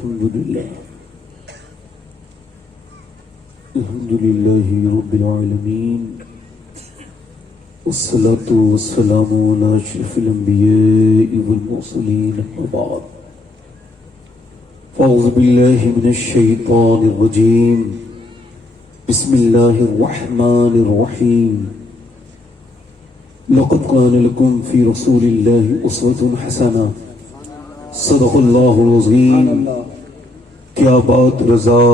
الحمد لله رب العالمين والصلاة والسلام على أشرف الأنبياء والمرسلين وبعد فأعوذ بالله من الشيطان الرجيم بسم الله الرحمن الرحيم لقد كان لكم في رسول الله أسوة حسنة صدق الله العظيم. کیا بات رضا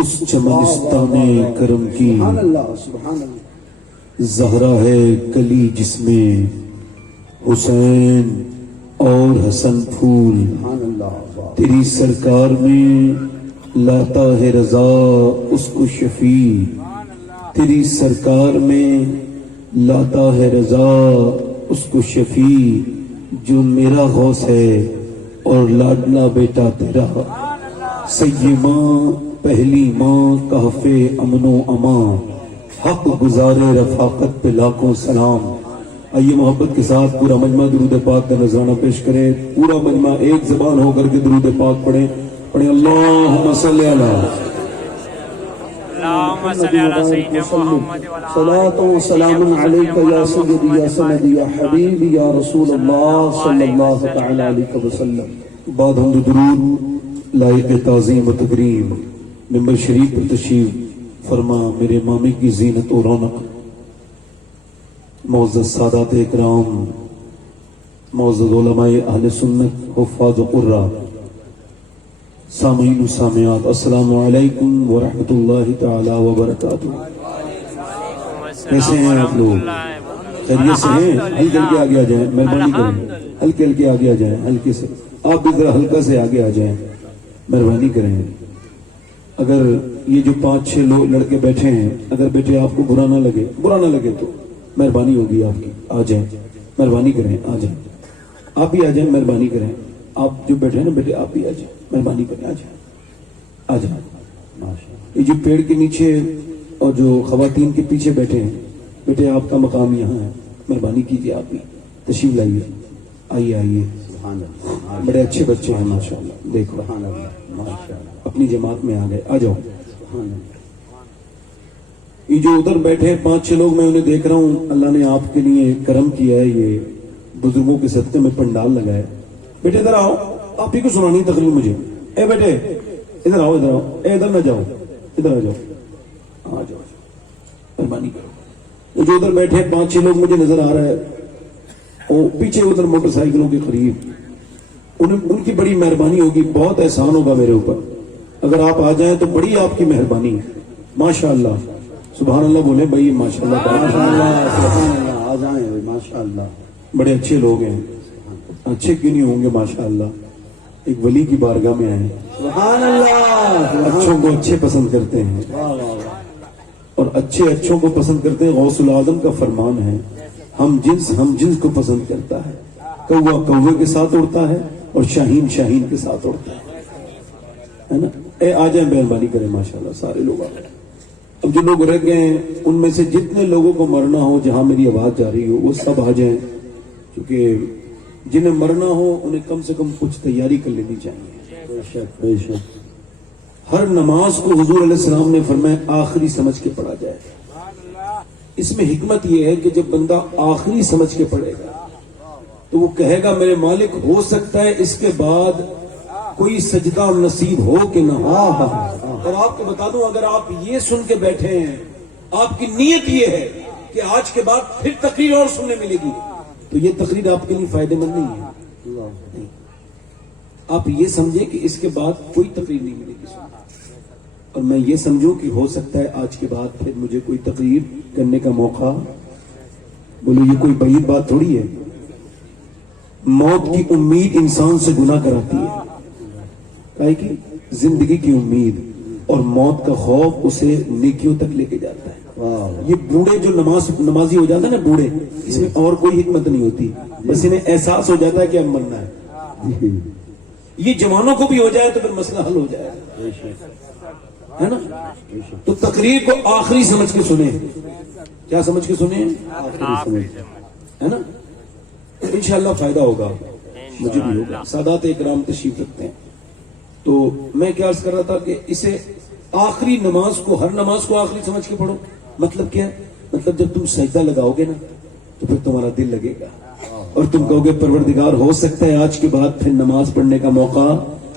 اس چمنستان کرم کی، زہرا ہے کلی جس میں حسین اور حسن پھول، تیری سرکار میں لاتا ہے رضا اس کو شفیع، تیری سرکار میں لاتا ہے رضا اس کو شفیع، جو میرا غوث ہے اور لاڈلا بیٹا تیرا، سیداں پہلی ماں کہف امن و امان، حق گزارے رفاقت پہ لاکھوں سلام. آئیے محبت کے ساتھ پورا مجمع درود پاک کا نذرانہ پیش کریں. پورا مجمع ایک زبان ہو کر کے درود پاک پڑھیں. اللہم صلی علی صلاۃ و سلام علیک یا سیدی یا سندی یا حبیبی یا رسول اللہ صلی اللہ تعالی علیہ وسلم. بعد حمد و درود لائق تعظیم و تکریم ممبر شریف پر تشریف فرما میرے مامی کی زینت و رونق، معزز سادات اکرام، معزز علماء اہل سنت، حفاظ و قرہ، سامعین و سامعات، السلام علیکم ورحمۃ اللہ تعالی وبرکاتہ. کیسے ہیں آپ لوگ؟ خیریت سے ہیں؟ ہلکے ہلکے آگے آ جائیں، مہربانی کریں. ہلکے ہلکے آگے آ جائیں، ہلکے سے. آپ بھی ذرا ہلکا سے آگے آ جائیں، مہربانی کریں. اگر یہ جو 5-6 لوگ لڑکے بیٹھے ہیں، اگر بیٹے آپ کو برا نہ لگے تو مہربانی ہوگی آپ کی، آ جائیں، مہربانی کریں، آ جائیں. آپ بھی آ جائیں، مہربانی کریں. آپ جو بیٹھے ہیں نا بیٹے، آپ بھی آ جائیں، مہربانی کریں، آ جائیں، آ جائیں. یہ جو پیڑ کے نیچے اور جو خواتین کے پیچھے بیٹھے ہیں بیٹے، آپ کا مقام یہاں ہے، مہربانی کیجیے، آپ بھی تشریف لائیے. آئیے آئیے، بڑے اچھے بچے ہیں ماشاءاللہ. دیکھو اپنی جماعت میں آ گئے، آ جاؤ. یہ جو ادھر بیٹھے 5-6 لوگ میں انہیں دیکھ رہا ہوں، اللہ نے آپ کے لیے کرم کیا ہے، یہ بزرگوں کے صدقے میں پنڈال لگایا. بیٹے ادھر آؤ، آپ ہی کو سنانی تقریر مجھے. اے بیٹے ادھر آؤ، ادھر آؤ، اے ادھر نہ جاؤ، ادھر آ جاؤ، آ جاؤ، مہربانی کرو. یہ جو ادھر بیٹھے 5-6 لوگ مجھے نظر آ رہا ہے، اور پیچھے ادھر موٹر سائیکلوں کے قریب، ان کی بڑی مہربانی ہوگی، بہت احسان ہوگا میرے اوپر. اگر آپ آ جائیں تو بڑی آپ کی مہربانی ہے. ماشاءاللہ، سبحان اللہ بولے بھائی، ماشاءاللہ، آ جائیں ماشاءاللہ. بڑے اچھے لوگ ہیں، اچھے کیوں نہیں ہوں گے ماشاءاللہ. ایک ولی کی بارگاہ میں آئے، سبحان اللہ. اچھوں کو اچھے پسند کرتے ہیں، اور اچھے اچھوں کو پسند کرتے ہیں. غوث العظم کا فرمان ہے، ہم جنس کو پسند کرتا ہے. کوا کوے کے ساتھ اڑتا ہے اور شاہین شاہین کے ساتھ اڑتا ہے نا. اے آ جائیں، مہربانی کریں ماشاءاللہ، سارے لوگ آ جائیں. اب جو لوگ رہ گئے ہیں ان میں سے جتنے لوگوں کو مرنا ہو، جہاں میری آواز جا رہی ہو، وہ سب آ جائیں. کیونکہ جنہیں مرنا ہو انہیں کم سے کم کچھ تیاری کر لینی چاہیے. بے شک ہر نماز کو حضور علیہ السلام نے فرمایا آخری سمجھ کے پڑھا جائے. اس میں حکمت یہ ہے کہ جب بندہ آخری سمجھ کے پڑھے گا تو وہ کہے گا میرے مالک، ہو سکتا ہے اس کے بعد کوئی سجدہ نصیب ہو کہ نہ ہو. اور آپ کو بتا دوں، اگر آپ یہ سن کے بیٹھے ہیں، آپ کی نیت یہ ہے کہ آج کے بعد پھر تقریر اور سننے ملے گی، تو یہ تقریر آپ کے لیے فائدہ مند نہیں ہے. آپ یہ سمجھیں کہ اس کے بعد کوئی تقریر نہیں ملے گی، اور میں یہ سمجھوں کہ ہو سکتا ہے آج کے بعد پھر مجھے کوئی تقریر کرنے کا موقع. بولو یہ کوئی بعید بات تھوڑی ہے. موت کی امید انسان سے گناہ کراتی ہے، کہا کہ زندگی کی امید اور موت کا خوف اسے نیکیوں تک لے کے جاتا ہے. یہ بوڑھے جو نمازی ہو جاتا ہے نا، بوڑھے، اس میں اور کوئی حکمت نہیں ہوتی، بس انہیں احساس ہو جاتا ہے کہ اب مرنا ہے. یہ جوانوں کو بھی ہو جائے تو پھر مسئلہ حل ہو جائے، ہے نا. تو تقریر کو آخری سمجھ کے سنیں. کیا سمجھ کے سنیں؟ آخری، ہے نا. انشاءاللہ فائدہ ہوگا، مجھے بھی ہوگا. سادات اکرام تشریف رکھتے ہیں. تو میں کیا عرض کر رہا تھا کہ اسے آخری نماز کو، ہر نماز کو آخری سمجھ کے پڑھو. مطلب کیا ہے؟ مطلب جب تم سجدہ لگاؤ گے نا تو پھر تمہارا دل لگے گا اور تم کہو گے پروردگار ہو سکتا ہے آج کے بعد پھر نماز پڑھنے کا موقع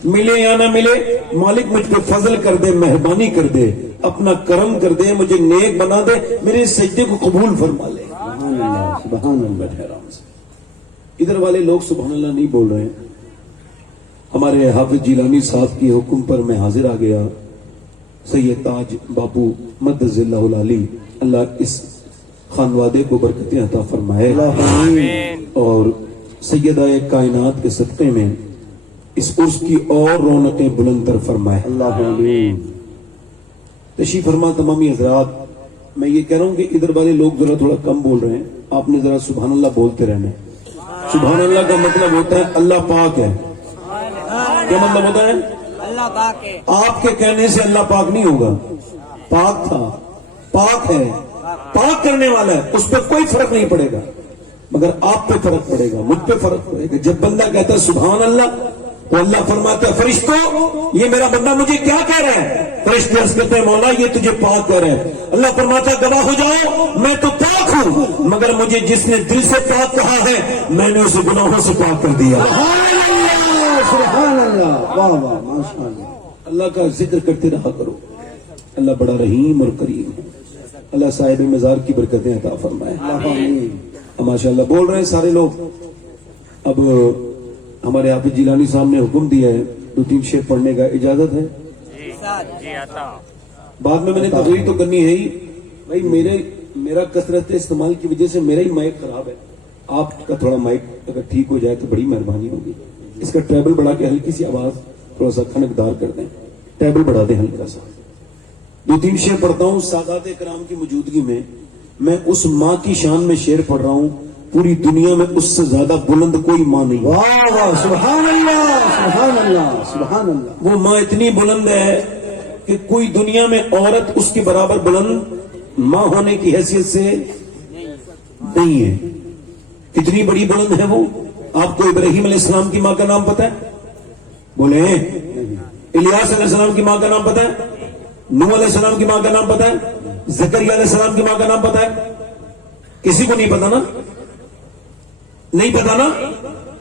ملے یا نہ ملے، مالک مجھ پہ فضل کر دے، مہربانی کر دے، اپنا کرم کر دے، مجھے نیک بنا دے، میرے سجدے کو قبول فرما لے. سبحان اللہ سبحان اللہ. ادھر والے لوگ سبحان اللہ نہیں بول رہے ہیں. ہمارے حافظ جیلانی صاحب کے حکم پر میں حاضر آ گیا. سید تاج باپو مدذ اللہ العلی، اللہ اس خانوادے کو برکتیں عطا فرمائے اور سیدہ کائنات کے صدقے میں اس عرس کی اور رونقیں بلند تر فرمائے. اللہ تشریف فرما. تمامی حضرات، میں یہ کہہ رہا ہوں کہ ادھر والے لوگ ذرا تھوڑا کم بول رہے ہیں، آپ نے ذرا سبحان اللہ بولتے رہنا. سبحان اللہ کا مطلب ہوتا ہے اللہ پاک ہے. کیا مطلب ہوتا ہے؟ اللہ پاک ہے. آپ کے کہنے سے اللہ پاک نہیں ہوگا. پاک تھا، پاک ہے، پاک کرنے والا ہے، اس پہ کوئی فرق نہیں پڑے گا، مگر آپ پہ فرق پڑے گا، مجھ پہ فرق پڑے گا. جب بندہ کہتا ہے سبحان اللہ تو اللہ فرماتا ہے فرشتوں یہ میرا بندہ مجھے کیا کہہ رہا ہے؟ فرشتے عرض کرتے ہیں مولا یہ تجھے پاک کہہ رہا ہے. اللہ فرماتا ہے گواہ ہو جاؤ میں تو پاک ہوں، مگر مجھے جس نے دل سے پاک کہا ہے میں نے اسے گناہوں سے پاک کر دیا. سبحان اللہ. واہ واہ ماشاء اللہ. اللہ کا ذکر کرتے رہا کرو. اللہ بڑا رحیم اور کریم ہے. اللہ صاحب مزار کی برکتیں عطا فرمائے. ماشاء اللہ. بول رہے ہیں سارے لوگ. اب ہمارے حافظ جیلانی صاحب نے حکم دیا ہے 2-3 شعر پڑھنے کا، اجازت ہے؟ بعد میں نے تقریر تو کرنی ہے ہی بھائی. میرا کثرت استعمال کی وجہ سے میرا ہی مائک خراب ہے. آپ کا تھوڑا مائک اگر ٹھیک ہو جائے تو بڑی مہربانی ہوگی. اس کا ٹریبل بڑھا کے ہلکی سی آواز تھوڑا سا کھنکدار کر دیں. ٹریبل بڑھا دیں ہلکا سا. 2-3 شعر پڑھتا ہوں سادات کرام کی موجودگی میں. میں اس ماں کی شان میں شعر پڑھ رہا ہوں، پوری دنیا میں اس سے زیادہ بلند کوئی ماں نہیں. واہ واہ سبحان اللہ سبحان اللہ سبحان اللہ. وہ ماں اتنی بلند ہے کہ کوئی دنیا میں عورت اس کے برابر بلند ماں ہونے کی حیثیت سے نہیں ہے. کتنی بڑی بلند ہے وہ. آپ کو ابراہیم علیہ السلام کی ماں کا نام پتہ ہے؟ بولے. الیاس علیہ السلام کی ماں کا نام پتہ ہے؟ نوح علیہ السلام کی ماں کا نام پتہ ہے؟ زکریا علیہ السلام کی ماں کا نام پتہ ہے؟ کسی کو نہیں پتا نا. نہیں پتا نا.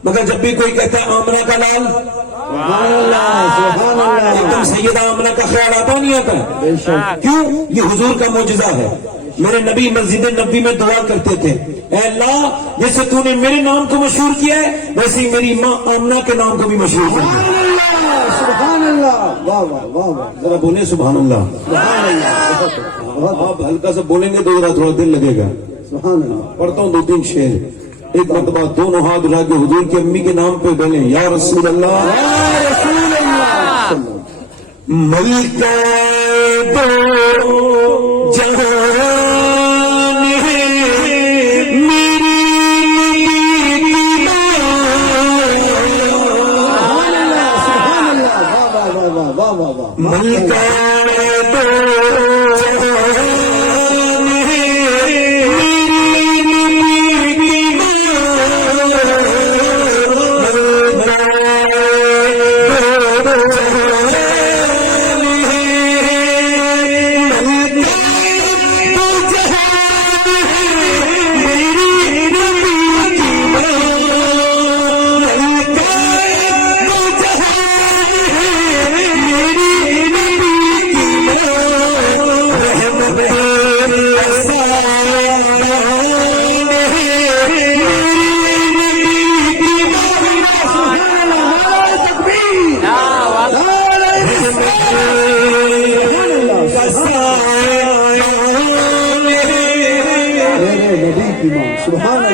مگر جب بھی کوئی کہتا ہے آمنہ کا لال، ایک دم سیدہ آمنہ کا خیال آتا نہیں آتا. کیوں؟ یہ حضور کا معجزہ ہے. میرے نبی مسجد نبی میں دعا کرتے تھے اے اللہ جیسے تو نے میرے نام کو مشہور کیا ہے ویسے ہی میری ماں آمنہ کے نام کو بھی مشہور کر دیا. سبحان اللہ. واہ واہ واہ واہ. ذرا بولیں سبحان اللہ. سبحان اللہ. آپ ہلکا سا بولیں گے تو ذرا تھوڑا دل لگے گا. سبحان اللہ. پڑھتا ہوں 2-3 شعر. ایک مرتبہ دونوں ہاتھ اٹھا کے حضور کی امی کے نام پہ بولیں یا رسول اللہ یا رسول اللہ. ملک دو جہان ہے میری ملک سبحان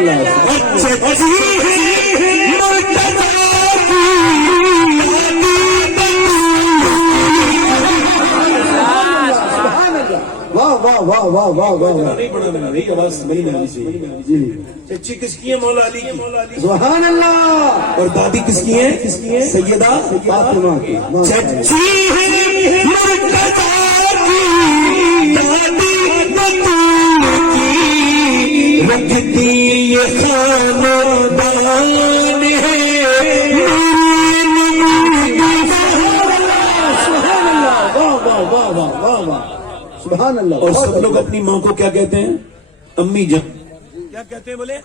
اللہ. واہ واہ واہ واہ واہ. نہیں پڑھا میں نے آواز نہیں ملنی چاہیے. جی چچی کس کی ہے؟ مولا علی کی. سبحان اللہ. اور دادی کس کی ہے؟ سیدہ فاطمہ کی. چچی ہے مرتضی کی، دادی بطول کی، رکھتی یہ خاندان ہے میری نبی کی. سبحان اللہ. اور سب لوگ اپنی ماں کو کیا کہتے ہیں؟ امی جان. کیا کہتے ہیں بولے؟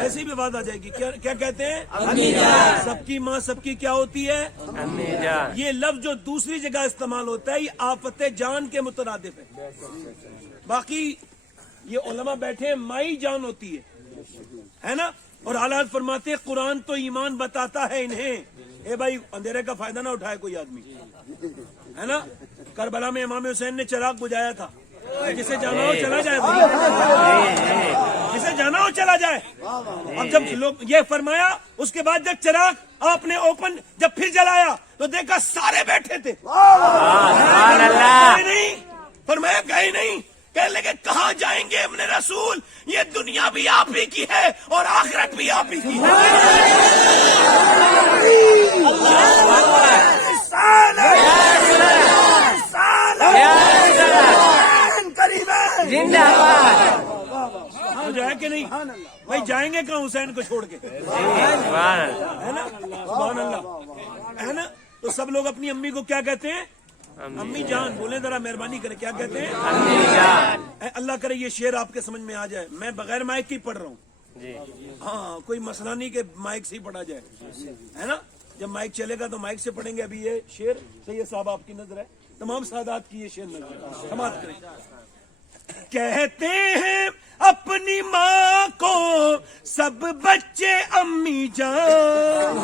ایسی بھی بات آ جائے گی. کیا کہتے ہیں؟ امی جان. سب کی ماں سب کی کیا ہوتی ہے؟ امی جان. یہ لفظ جو دوسری جگہ استعمال ہوتا ہے یہ آفت جان کے مترادف ہے. باقی یہ علماء بیٹھے مائی جان ہوتی ہے نا. اور حالات فرماتے ہیں قرآن تو ایمان بتاتا ہے انہیں. اے بھائی اندھیرے کا فائدہ نہ اٹھائے کوئی آدمی, ہے نا. کربلا میں امام حسین نے چراغ بجھایا تھا. جسے جانا ہو چلا جائے, جسے جانا ہو چلا جائے. اب جب لوگ یہ فرمایا, اس کے بعد جب چراغ آپ نے اوپن جب پھر جلایا تو دیکھا سارے بیٹھے تھے. نہیں فرمایا گئے نہیں. کہنے لگے کہاں جائیں گے ابن رسول, یہ دنیا بھی آپ ہی کی ہے اور آخرت بھی آپ ہی کی ہے. جو ہے کہ نہیں بھائی, جائیں گے کہاں حسین کو چھوڑ کے, ہے نا. سبحان اللہ, ہے نا. تو سب لوگ اپنی امی کو کیا کہتے ہیں؟ امی جان. بولیں ذرا, مہربانی کریں, کیا کہتے ہیں؟ امی جان. اللہ کرے یہ شعر آپ کے سمجھ میں آ جائے. میں بغیر مائک کی پڑھ رہا ہوں. ہاں, کوئی مسئلہ نہیں کہ مائک سے ہی پڑھا جائے, ہے نا. جب مائک چلے گا تو مائک سے پڑھیں گے. ابھی یہ شعر سید صاحب آپ کی نظر ہے, تمام سادات کی یہ شعر نظر ہے. سماعت کریں. کہتے ہیں اپنی ماں کو سب بچے امی جان.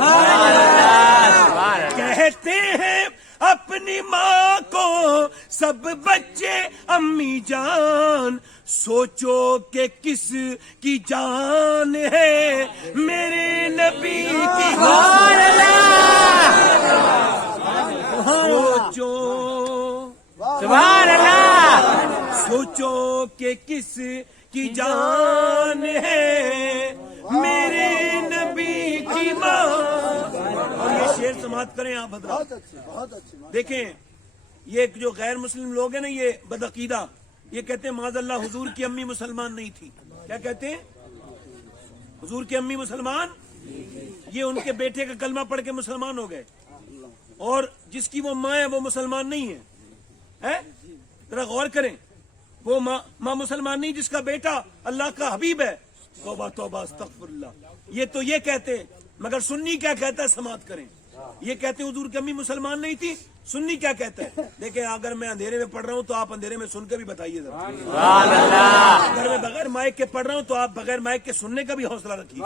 کہتے ہیں اپنی ماں کو سب بچے امی جان. سوچو کہ کس کی جان ہے میرے نبی کی. سوچو, سبحان اللہ, سوچو کہ کس کی جان ہے میرے نبی کی ماں. اور یہ شعر سماعت کریں آپ حضرات. دیکھیں یہ جو غیر مسلم لوگ ہیں نا, یہ بدعقیدہ, یہ کہتے ہیں معاذ اللہ حضور کی امی مسلمان نہیں تھی. کیا کہتے ہیں؟ حضور کی امی مسلمان, یہ ان کے بیٹے کا کلمہ پڑھ کے مسلمان ہو گئے, اور جس کی وہ ماں ہے وہ مسلمان نہیں ہے. ذرا غور کریں, وہ ماں مسلمان نہیں جس کا بیٹا اللہ کا حبیب ہے. توبہ توبہ استغفر اللہ. یہ تو یہ کہتے ہیں, مگر سنی کیا کہتا ہے؟ سماعت کریں. یہ کہتے ہیں حضور کی امی مسلمان نہیں تھی. سنی کیا کہتا ہے؟ دیکھیں, اگر میں اندھیرے میں پڑھ رہا ہوں تو آپ اندھیرے میں سن کے بھی بتائیے ذرا. اگر میں بغیر مائک کے پڑھ رہا ہوں تو آپ بغیر مائک کے سننے کا بھی حوصلہ رکھیے.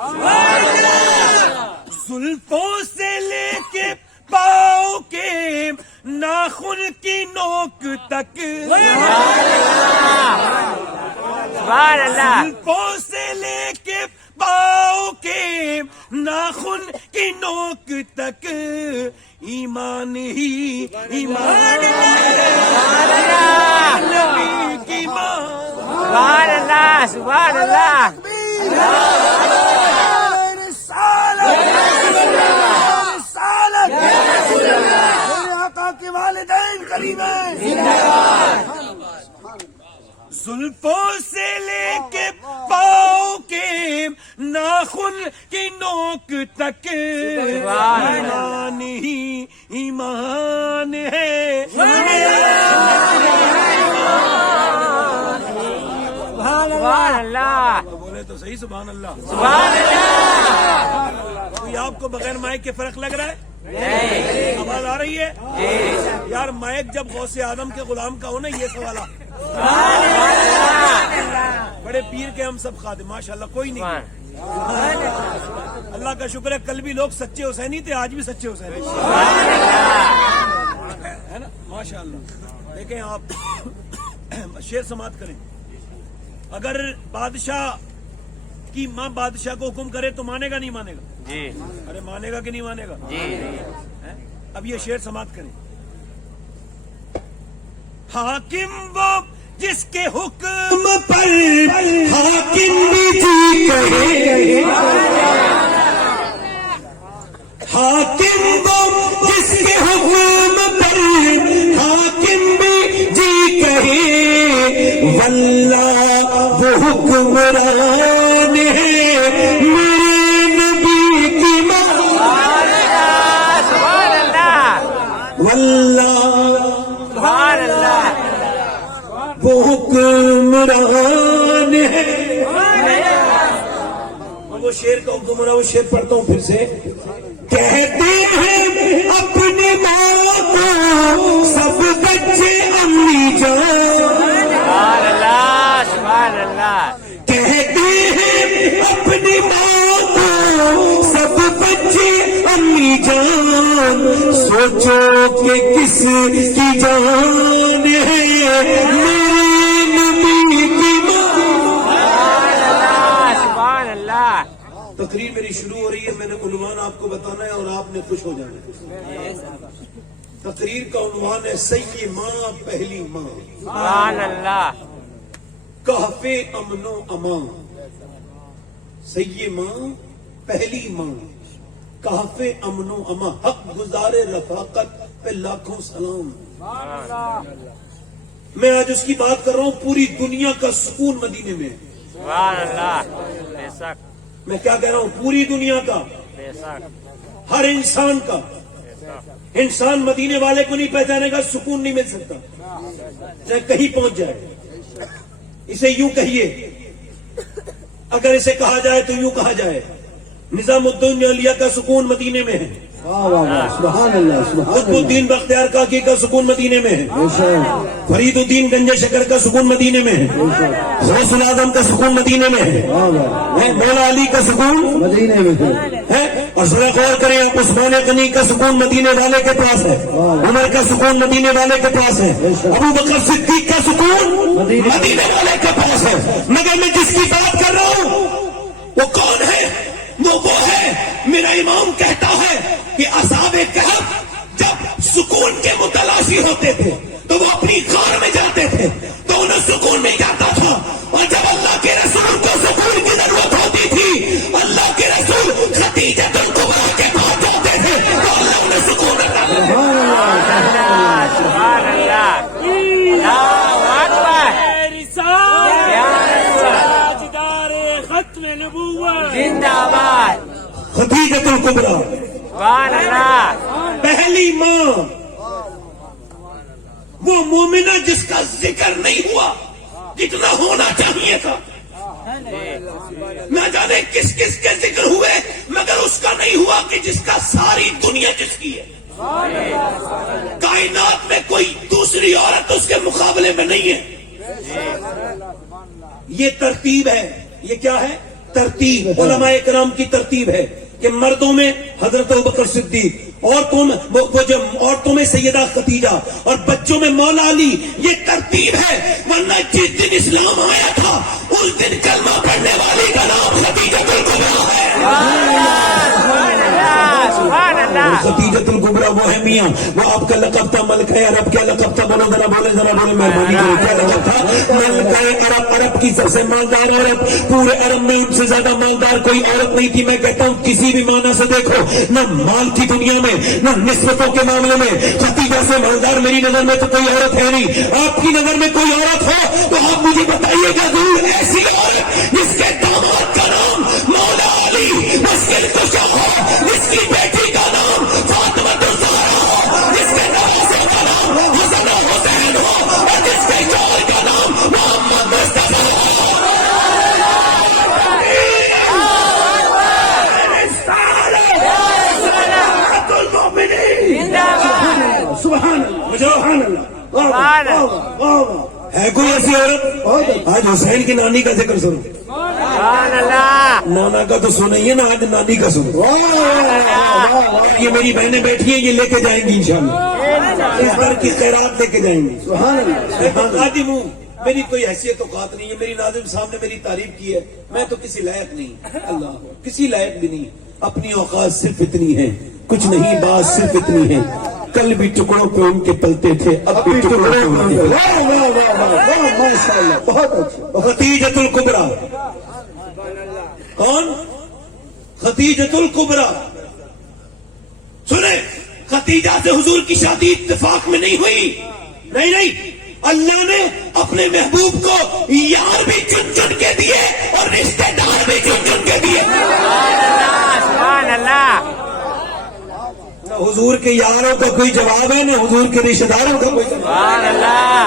زلفوں سے لے کے پاؤں کے ناخن کی نوک تک, زلفوں سے لے کے پاؤں کے ناخن کی نوک تک, ایمان ہی ایمان نبی کی ماں. سبحان اللہ, سبحان اللہ. زلفوں سے لے کے پاؤں کے ناخن کی نوک تک, ایمان ہی ایمان ہے. سبحان اللہ. بولے تو صحیح, سبحان اللہ, سبحان اللہ. کوئی آپ کو بغیر مائک کے فرق لگ رہا ہے؟ آواز آ رہی ہے یار؟ مائک جب غوث اعظم کے غلام کا ہو نا, یہ سوال. بڑے پیر کے ہم سب خادم, ماشاءاللہ کوئی نہیں. اللہ کا شکر ہے, کل بھی لوگ سچے حسینی تھے, آج بھی سچے حسینی ہے نا, ماشاءاللہ. دیکھیں آپ شعر سماعت کریں. اگر بادشاہ کی ماں بادشاہ کو حکم کرے تو مانے گا نہیں مانے گا؟ جی. ارے مانے گا کہ نہیں مانے گا؟ جی. اب یہ شعر سماعت کریں. حاکم وہ جس کے حکم پر حاکم بھی جی کہے, حاکم وہ جس کے حکم پر حاکم بھی جی کہے, واللہ وہ حکمران ہے میرے نبی کی ماں. سبحان اللہ, واللہ, سبحان اللہ. وہ حکمران ہے. وہ شیر کا حکمران، وہ شیر پڑھتا ہوں پھر سے. کہتے ہیں اپنی ماں کو سب بچے امی جان. سبحان اللہ سبحان اللہ. کہتے ہیں اپنی ماں کو سب بچے امی جان. سوچو کہ کس کی جان ہے میرے نبی کی ماں. سبحان اللہ. تقریر میری شروع ہو رہی ہے، میں نے عنوان آپ کو بتانا ہے اور آپ نے خوش ہو جانا ہے. تقریر کا عنوان ہے سید ماں پہلی ماں، سبحان اللہ. کہف امن و امان. سید ماں پہلی ماں، کہف امن و امان، حق گزار رفاقت پہ لاکھوں سلام. میں آج اس کی بات کر رہا ہوں. پوری دنیا کا سکون مدینے میں ہے. سبحان اللہ. بے شک میں کیا کہہ رہا ہوں؟ پوری دنیا کا، بے شک ہر انسان کا. انسان مدینے والے کو نہیں پہچانے گا، سکون نہیں مل سکتا چاہے کہیں پہنچ جائے. اسے یوں کہیے، اگر اسے کہا جائے تو یوں کہا جائے، نظام الدین اولیاء کا سکون مدینے میں ہے. سبحان اللہ سبحان قطب الدین بختیار کاکی کا سکون مدینے میں ہے. فرید الدین گنج شکر کا سکون مدینے میں ہے. غوث الاعظم کا سکون مدینے میں ہے. مولا علی کا سکون مدینے میں ہے. اور ذرا غور کریں آپ، عثمان غنی کا سکون مدینے والے کے پاس ہے. عمر کا سکون مدینے والے کے پاس ہے. ابو بکر صدیق کا سکون مدینے والے کے پاس ہے. مگر میں جس کی بات کر رہا ہوں وہ کون ہے؟ وہ ہے میرا امام کہتا ہے کہ اصحاب کہف جب سکون کے متلاشی ہوتے تھے تو وہ اپنی غار میں جاتے تھے تو انہیں سکون مل جاتا تھا. اور جب اللہ کے رسول کو سکون کی ضرورت ہوتی تھی، اللہ کے رسول خدیجہ الکبریٰ کے پاس جاتے تھے تو اللہ انہیں سکون دیتا تھا. سبحان اللہ. اللہ اکبر. تاجدار ختم نبوت زندہ باد. خدیجہ الکبریٰ سبحان اللہ. پہلی ماں، وہ مومنہ جس کا ذکر نہیں ہوا جتنا ہونا چاہیے تھا. نہ جانے کس کس کے ذکر ہوئے مگر اس کا نہیں ہوا کہ جس کا ساری دنیا جس کی ہے. کائنات میں کوئی دوسری عورت اس کے مقابلے میں نہیں ہے. یہ ترتیب ہے. یہ کیا ہے؟ ترتیب. علماء کرام کی ترتیب ہے کہ مردوں میں حضرت ابوبکر صدیق، عورتوں میں سیدہ خدیجہ اور بچوں میں مولا علی. یہ ترتیب ہے. ورنہ جس دن اسلام آیا تھا اس دن کلمہ پڑھنے والی کا نام خدیجہ الکبریٰ ہے. سبحان اللہ. خدیجہ الکبریٰ وہ ہے میاں. وہ آپ کا لقب تھا ملکہ عرب. کیا لقب تھا؟ بولو ذرا بولے مہربانی کرو. کیا لقب تھا؟ ملکہ عرب. عرب کی سب سے مالدار عورت. پورے عرب میں ان سے زیادہ مالدار کوئی عورت نہیں تھی. میں کہتا ہوں کسی بھی معنی سے دیکھو، نہ مال کی دنیا میں نہ نسبتوں کے معاملے میں خدیجہ سے مالدار میری نظر میں تو کوئی عورت ہے نہیں. آپ کی نظر میں کوئی عورت ہو تو آپ مجھے بتائیے گا ضرور. ایسی عورت جس کے داماد کا نام مولا علی مشکل کشا ہو، جس کی بیٹی کا نام فاطمہ الزہرا ہو، جس کے نواسے کا نام حسن و حسین ہو، اور جس کے شوہر کا نام محمد مصطفیٰ ہو. سبحان اللہ. ہے کوئی ایسی عورت؟ آج حسین کی نانی کا ذکر سنو. سبحان اللہ. نانا کا تو سنا ہی ہے نا، آج نانی کا سنو. یہ میری بہنیں بیٹھی ہیں، یہ لے کے جائیں گی انشاءاللہ. اس بار کی خیرات لے کے جائیں گی. میں خادم ہوں، میری کوئی حیثیت اوقات نہیں ہے. میری ناظم صاحب نے میری تعریف کی ہے. میں تو کسی لائق نہیں. اللہ کسی لائق بھی نہیں. اپنی اوقات صرف اتنی ہے، کچھ نہیں. بات صرف اتنی ہے، کل بھی ٹکڑوں پہ ان کے پلتے تھے، اب بھی ٹکڑوں پہ ان کے پلتے. بہت اچھا. خدیجہ الکبریٰ کون؟ خدیجہ الکبریٰ. سنیں، خدیجہ سے حضور کی شادی اتفاق میں نہیں ہوئی. نہیں، اللہ نے اپنے محبوب کو یار بھی چن چن کے دیے اور رشتے دار بھی چن چن کے دیے. سبحان اللہ. نہ حضور کے یاروں کا کوئی جواب ہے، نہ حضور کے رشتے داروں کا کوئی جواب. سبحان اللہ.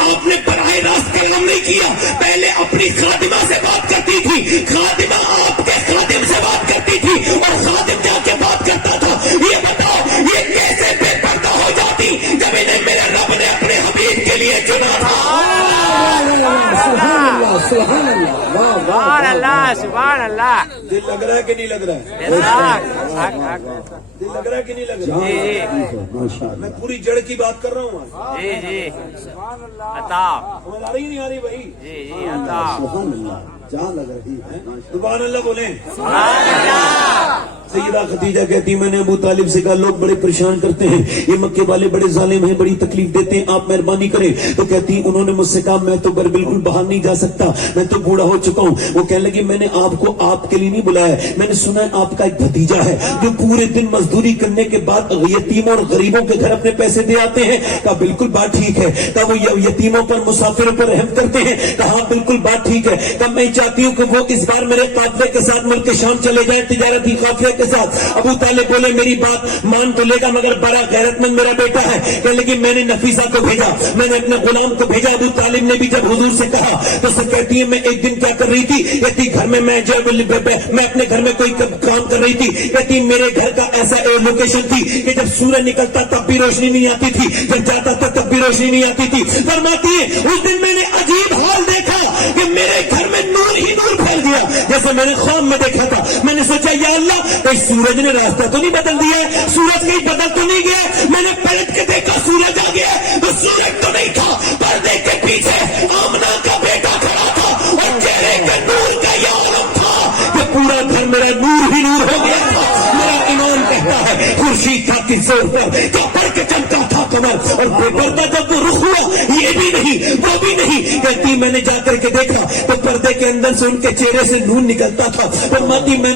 آپ نے براہ راست کلام نہیں کیا، پہلے اپنی خادمہ سے بات کرتی تھی، خادمہ آپ کے خادم سے بات کرتی تھی، اور خادم جا کے بات کرتا تھا۔ یہ بتاؤ یہ کیسے بے پردہ ہو جاتی جب انہیں میرے رب نے اپنے حبیب کے لیے چنا تھا؟ سبحان اللہ سبحان اللہ واہ سبحان اللہ سبحان اللہ دل لگ رہا ہے کہ نہیں لگ رہا ہے؟ دل لگ رہا ہے کہ نہیں لگ رہا ہے؟ ماشاء اللہ میں پوری جڑ کی بات کر رہا ہوں آج۔ جی جی عطا سمجھ آ رہی نہیں آ رہی بھائی؟ جی جی عطا سبحان اللہ جان لگ رہی ہے سبحان اللہ بولیں۔ سیدہ خدیجہ کہتی میں نے ابو طالب سے کہا لوگ بڑے پریشان کرتے ہیں، یہ مکے والے بڑے ظالم ہیں، بڑی تکلیف دیتے ہیں، آپ مہربانی کریں۔ تو کہتی انہوں نے مجھ سے کہا میں تو بالکل باہر نہیں جا سکتا، میں تو بوڑھا ہو چکا ہوں۔ وہ کہنے لگی میں نے آپ کو آپ کے لیے نہیں بلایا، میں نے سنا ہے آپ کا ایک بھتیجا ہے جو پورے دن مزدوری کرنے کے بعد یتیموں اور غریبوں کے گھر اپنے پیسے دے آتے ہیں۔ کہا بالکل بات ٹھیک ہے۔ کہا وہ یتیموں پر مسافروں پر رحم کرتے ہیں۔ کہا ہاں بالکل بات ٹھیک ہے۔ کہا میں چاہتی ہوں کہ وہ اس بار میرے قافلے کے ساتھ ملک شام چلے جائیں، تجارتی قافلے کے ساتھ۔ ابو طالب بولے میری بات مان تو لے گا مگر بڑا غیرت مند میرا بیٹا ہے۔ کہنے لگی میں نے نفیسہ کو بھیجا، میں نے اپنے غلام کو بھیجا۔ ابو طالب نے بھی جب حضور سے کہا تو اسے کہتی ہے میں ایک دن کیا کر رہی تھی، کہتی گھر میں میں اپنے گھر میں کوئی کام کر رہی تھی، کہتی میرے گھر کا ایسا لوکیشن تھی کہ جب سورج نکلتا تب بھی روشنی نہیں آتی تھی، جب جاتا تھا تب بھی روشنی نہیں آتی تھی۔ فرماتی ہے اس دن میں نے عجیب حال دیکھا کہ میرے گھر میں نور ہی نور پھیل گیا جیسے میں نے خواب میں دیکھا تھا۔ میں نے سوچا یا اللہ کہیں سورج نے راستہ تو نہیں بدل دیا ہے، سورج کہیں بدل تو نہیں گیا؟ میں نے پلٹ کے دیکھا سورج آ گیا تو سورج تو نہیں تھا، پردے کے پیچھے آمنہ کا بیٹا کھڑا تھا اور چہرے کے نور کا یہ عالم تھا کہ پورا گھر میرا نور ہی نور ہو گیا تھا۔ میرا ایمان کہتا ہے خورشید تھا کس زور پر کیا پڑ کے چمکا تھا کمر، اور بے پردہ جب وہ رخ ہوا یہ بھی نہیں وہ بھی نہیں۔ کہتی میں نے جا کر کے دیکھا تو پردے کے اندر سے ان کے چہرے سے نور نکلتا تھا۔ فرماتی میں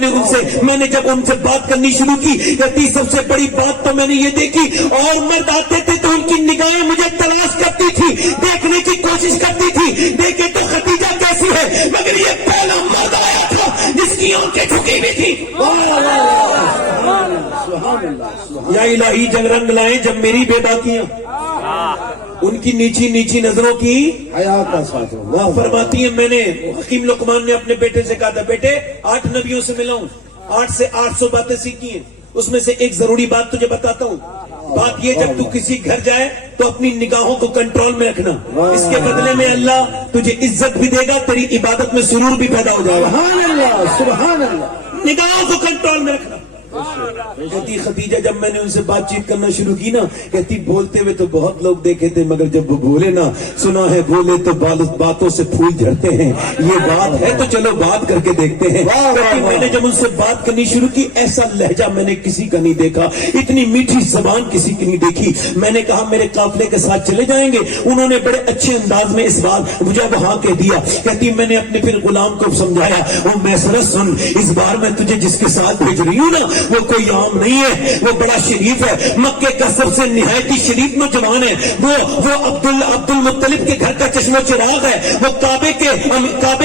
نے جب ان سے بات کرنی شروع کی، کہتی سب سے بڑی بات تو میں نے یہ دیکھی اور مرد آتے تھے تو ان کی نگاہیں مجھے تلاش کرتی تھی، دیکھنے کی کوشش کرتی تھی، دیکھے تو خدیجہ کیسی ہے، مگر یہ پہلا مرد آیا تھا جس کی آنکھیں جھکی ہوئی تھی۔ یا الہی جنگ رنگ لائیں جب میری بے باکیاں ان کی نیچی نیچی نظروں کی حیات کا ساتھ ہو۔ فرماتی ہیں میں نے حکیم لقمان نے اپنے بیٹے سے کہا تھا بیٹے 8 نبیوں سے ملا ہوں، 8 سے 800 باتیں سیکھی ہیں، اس میں سے ایک ضروری بات تجھے بتاتا ہوں۔ بات یہ جب تو کسی گھر جائے تو اپنی نگاہوں کو کنٹرول میں رکھنا، اس کے بدلے میں اللہ تجھے عزت بھی دے گا، تیری عبادت میں سرور بھی پیدا ہو جائے گا۔ سبحان اللہ سبحان اللہ نگاہوں کو کنٹرول میں رکھنا۔ کہتی خدیجہ جب میں نے ان سے بات چیت کرنا شروع کی نا، کہتی بولتے ہوئے تو بہت لوگ دیکھے تھے مگر جب وہ بولے نا، سنا ہے بولے تو باتوں سے پھول جھڑتے ہیں، یہ بات ہے تو چلو بات کر کے دیکھتے ہیں۔ کہتی میں نے جب ان سے بات کرنی شروع کی ایسا لہجہ میں نے کسی کا نہیں دیکھا، اتنی میٹھی زبان کسی کی نہیں دیکھی۔ میں نے کہا میرے قافلے کے ساتھ چلے جائیں گے؟ انہوں نے بڑے اچھے انداز میں اس بات مجھے وہاں کہہ دیا۔ کہتی میں نے اپنے پھر غلام کو سمجھایا، وہ میسر سن اس بار میں تجھے جس کے ساتھ بھیج رہی ہوں نا وہ کوئی عام نہیں ہے، وہ بڑا شریف ہے، مکے کا سب سے نہایت ہی شریف نوجوان ہے، وہ عبد المطلب کے گھر کا چشم و چراغ ہے، وہ کعبے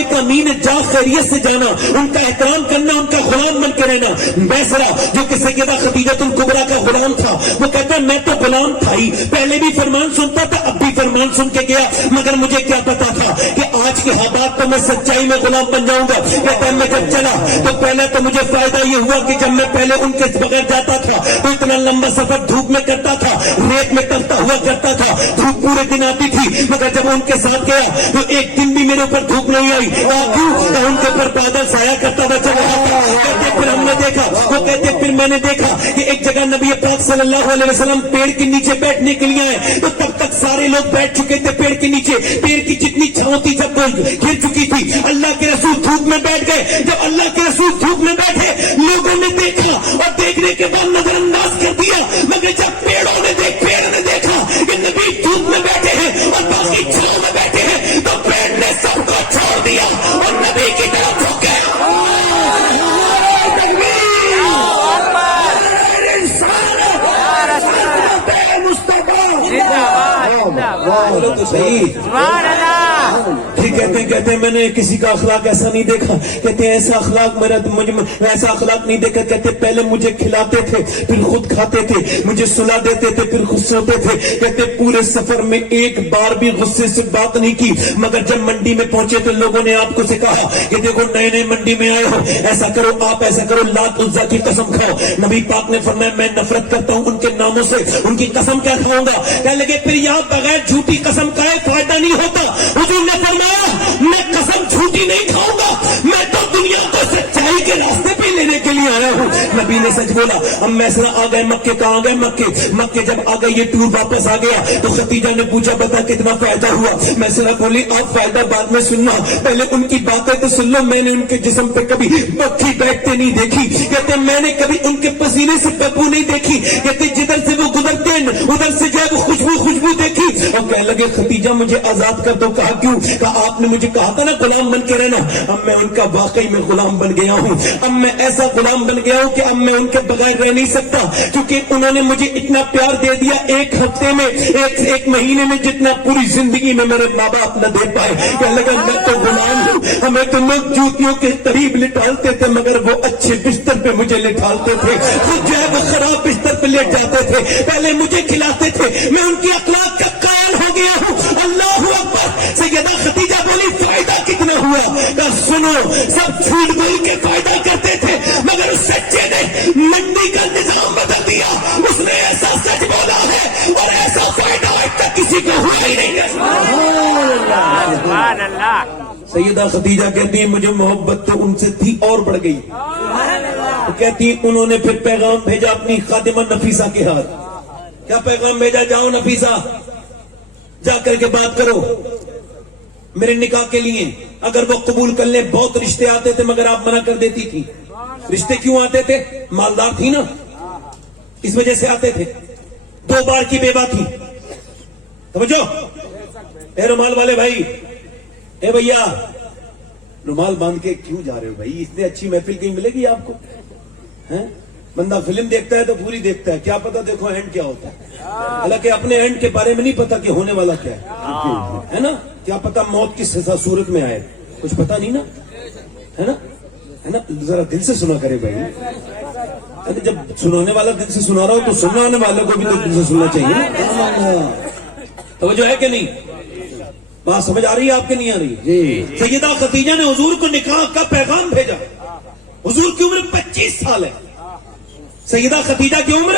کا امین جا خیریت سے جانا، ان کا احترام کرنا، ان کا غلام بن کے رہنا۔ بیسرا جو کہ سیدہ خدیجۃ الکبریٰ کا غلام تھا، وہ کہتا ہے میں تو غلام تھا ہی، پہلے بھی فرمان سنتا تھا اب بھی فرمان سن کے گیا، مگر مجھے کیا پتا تھا کہ آج کے حالات تو میں سچائی میں غلام بن جاؤں گا۔ کہتا ہے میں جب چلا تو پہلے تو مجھے فائدہ یہ ہوا کہ جب میں پہلے ان کے بغیر جاتا تھا تو اتنا لمبا سفر دھوپ میں کرتا تھا، ریت میں ٹپتا ہوا کرتا تھا، دھوپ پورے دن آتی تھی، مگر جب ان کے ساتھ گیا تو ایک دن بھی میرے اوپر دھوپ نہیں آئی، کیوں؟ ان کے اوپر بادل سایہ کرتا ہوا چل رہا تھا۔ کہتے پھر ہم نے دیکھا، وہ کہتے پھر میں نے دیکھا کہ ایک جگہ نبی پاک صلی اللہ علیہ وسلم پیڑ کے نیچے بیٹھنے کے لیے آئے تو تب تک سارے لوگ بیٹھ چکے تھے پیڑ کے نیچے، پیڑ کی جتنی چھاؤں تھی جب گر چکی تھی، اللہ کے رسول دھوپ میں بیٹھ گئے۔ جب اللہ کے رسول دھوپ میں بیٹھے لوگوں نے دیکھا اور دیکھنے کے بعد نظر انداز کر دیا، مگر جب پیڑ نے دیکھا کہ نبی دھوپ میں بیٹھے ہیں اور باقی چھاؤں میں بیٹھے ہیں تو پیڑ نے سب کو چھوڑ دیا اور نبی کی طرف جھک گیا۔ بولو تو صحیح، سبحان اللہ ٹھیک کہتے کہتے ہیں میں نے کسی کا اخلاق ایسا نہیں دیکھا. کہتے ہیں ایسا اخلاق مجھے ایسا اخلاق نہیں دیکھا. کہتے پہلے مجھے کھلاتے تھے پھر خود کھاتے تھے, مجھے سلا دیتے تھے پھر خود سوتے تھے. کہتے پورے سفر میں ایک بار بھی غصے سے بات نہیں کی, مگر جب منڈی میں پہنچے تو لوگوں نے آپ کو سے کہا کہ دیکھو نئے نئے منڈی میں آئے ہو, ایسا کرو آپ ایسا کرو, لات عزا کی قسم کھاؤ. نبی پاک نے فرمایا میں نفرت کرتا ہوں ان کے ناموں سے, ان کی قسم کیا کھاؤں گا. کہنے لگے پھر یہاں بغیر جھوٹی قسم کھائے فائدہ نہیں ہوتا. حضور نے فرمایا میں قسم جھوٹی نہیں کھاؤں گا, میں تو دنیا کو سچائی کے راستے پہ لینے کے لیے آیا ہوں. نبی نے سچ بولا. اب میسرا آ گئے مکے, کہاں آ گئے مکے جب آ گئے یہ ٹور واپس آ گیا تو ختیجہ نے پوچھا بتا کتنا فائدہ ہوا. میسرا بولی آپ فائدہ بعد میں سننا, پہلے ان کی باتیں تو سن لو. میں نے ان کے جسم پہ کبھی مکھی بیٹھتے نہیں دیکھی. کہتے میں نے کبھی ان کے پسینے سے بدبو نہیں دیکھی. کہتے جدھر سے وہ گزرتے ہیں ادھر سے جو ہے وہ خوشبو دیکھی. اور کہنے لگے ختیجہ مجھے آزاد کر دو. کہا کیوں؟ کہا آپ نے مجھے کہا تھا نا غلام بن کے رہنا. اب میں ان کا واقعی میں غلام بن گیا ہوں. اب میں ایسا غلام بن گیا ہوں کہ اب میں ان کے بغیر رہ نہیں سکتا, کیونکہ انہوں نے مجھے اتنا پیار دے دیا ایک ہفتے میں, ایک مہینے میں جتنا پوری زندگی میں میرے ماں باپ نہ دے پائے. کہنے لگا میں تو غلام ہوں. ہمیں تو لوگ جوتیوں کے قریب لٹالتے تھے مگر وہ اچھے بستر پہ مجھے لٹالتے تھے, خود جو ہے وہ خراب بستر پہ لیٹ جاتے تھے. پہلے مجھے کھلاتے تھے, میں ان کی اخلاق کا قائل ہو گیا ہوں. اللہ اکبر. سیدہ ختیجہ بولی فائدہ کتنا ہوا؟ کہا سنو سب جھوٹ بول کے فائدہ کرتے تھے مگر اس سچے نے منڈی کا نظام بدل دیا. اس نے ایسا سچ بولا ہے اور ایسا فائدہ آج تک کسی کو ہوا ہی نہیں ہے. سبحان اللہ. سیدہ ختیجہ کہتی ہیں مجھے محبت تو ان سے تھی اور بڑھ گئی. تو کہتی انہوں نے پھر پیغام بھیجا اپنی خادمہ نفیسہ کے ہاتھ. کیا پیغام بھیجا؟ جاؤ نفیسہ جا کر کے بات کرو میرے نکاح کے لیے. اگر وہ قبول کر لیں. بہت رشتے آتے تھے مگر آپ منع کر دیتی تھی. رشتے کیوں آتے تھے؟ مالدار تھی نا, اس وجہ سے آتے تھے. 2 بار کی بیوہ تھی. سمجھو اے رومال والے بھائی, اے بھیا رومال باندھ کے کیوں جا رہے ہو بھائی؟ اتنی اچھی محفل کہیں ملے گی آپ کو؟ بندہ فلم دیکھتا ہے تو پوری دیکھتا ہے, کیا پتا دیکھو اینڈ کیا ہوتا ہے. حالانکہ اپنے اینڈ کے بارے میں نہیں پتا کہ ہونے والا کیا ہے نا. کیا پتا موت کس صورت میں آئے, کچھ پتا نہیں نا, ہے نا. ذرا دل سے سنا کرے بھائی. جب سنانے والا دل سے سنا رہا ہو تو سنانے والے کو بھی تو دل سے سننا چاہیے. توجہ ہے کہ نہیں؟ بات سمجھ آ رہی ہے آپ کے نہیں آ رہی؟ سیدہ ختیجہ نے حضور کو نکاح کا پیغام بھیجا. حضور کی عمر 25 سال ہے. سیدہ ختیجہ کی عمر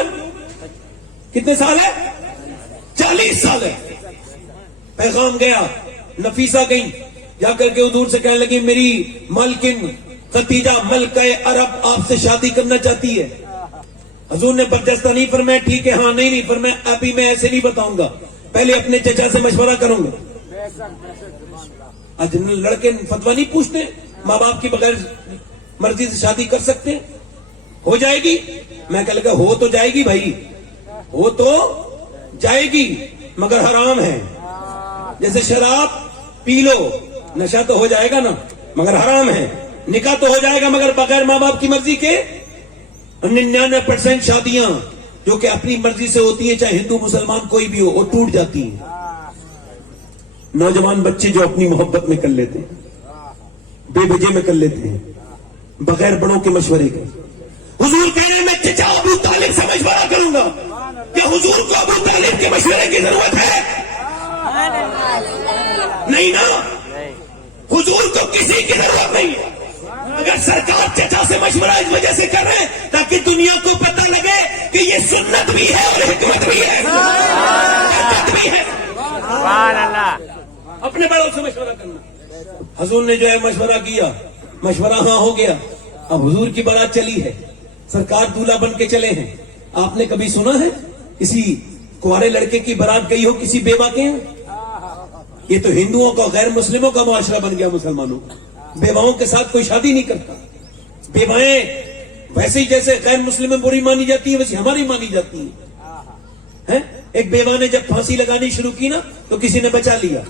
کتنے سال ہے؟ 40 سال ہے. پیغام گیا, نفیسہ گئی, جا کر کے حضور سے کہنے لگی میری مالکن ختیجہ ملکہ عرب آپ سے شادی کرنا چاہتی ہے. حضور نے برجستہ نہیں فرمایا ٹھیک ہے ہاں نہیں فرمایا ابھی میں ایسے نہیں بتاؤں گا, پہلے اپنے چچا سے مشورہ کروں گا. آج لڑکے فتویٰ نہیں پوچھتے, ماں باپ کی بغیر مرضی سے شادی کر سکتے, ہو جائے گی. میں کہہ لگا ہو تو جائے گی بھائی, ہو تو جائے گی مگر حرام ہے. جیسے شراب پی لو نشہ تو ہو جائے گا نا مگر حرام ہے. نکاح تو ہو جائے گا مگر بغیر ماں باپ کی مرضی کے. 99% شادیاں جو کہ اپنی مرضی سے ہوتی ہیں چاہے ہندو مسلمان کوئی بھی ہو وہ ٹوٹ جاتی ہیں. نوجوان بچے جو اپنی محبت میں کر لیتے ہیں, بے وجہ میں کر لیتے ہیں بغیر بڑوں کے مشورے کے. حضور کہہ رہے ہیں میں چچا ابو طالب سے مشورہ کروں گا. کیا حضور کو ابو طالب کے مشورے کی ضرورت ہے؟ نہیں نا, حضور کو کسی کی ضرورت نہیں ہے. اگر سرکار چچا سے مشورہ اس وجہ سے کر رہے ہیں تاکہ دنیا کو پتہ لگے کہ یہ سنت بھی ہے اور حکمت بھی ہے, حکمت بھی ہے. سبحان اللہ. اپنے بڑوں سے مشورہ کرنا. حضور نے جو ہے مشورہ کیا, مشورہ ہاں ہو گیا. اب حضور کی بارات چلی ہے, سرکار دولہا بن کے چلے ہیں. آپ نے کبھی سنا ہے کسی کنوارے لڑکے کی بارات گئی ہو کسی بیوہ کے ہیں؟ یہ تو ہندوؤں کا غیر مسلموں کا معاشرہ بن گیا. مسلمانوں بیواؤں کے ساتھ کوئی شادی نہیں کرتا. بیوائیں ویسے ہی جیسے غیر مسلم میں بری مانی جاتی ہے ویسے ہماری مانی جاتی ہیں. ایک بیوہ نے جب پھانسی لگانی شروع کی نا تو کسی نے بچا لیا.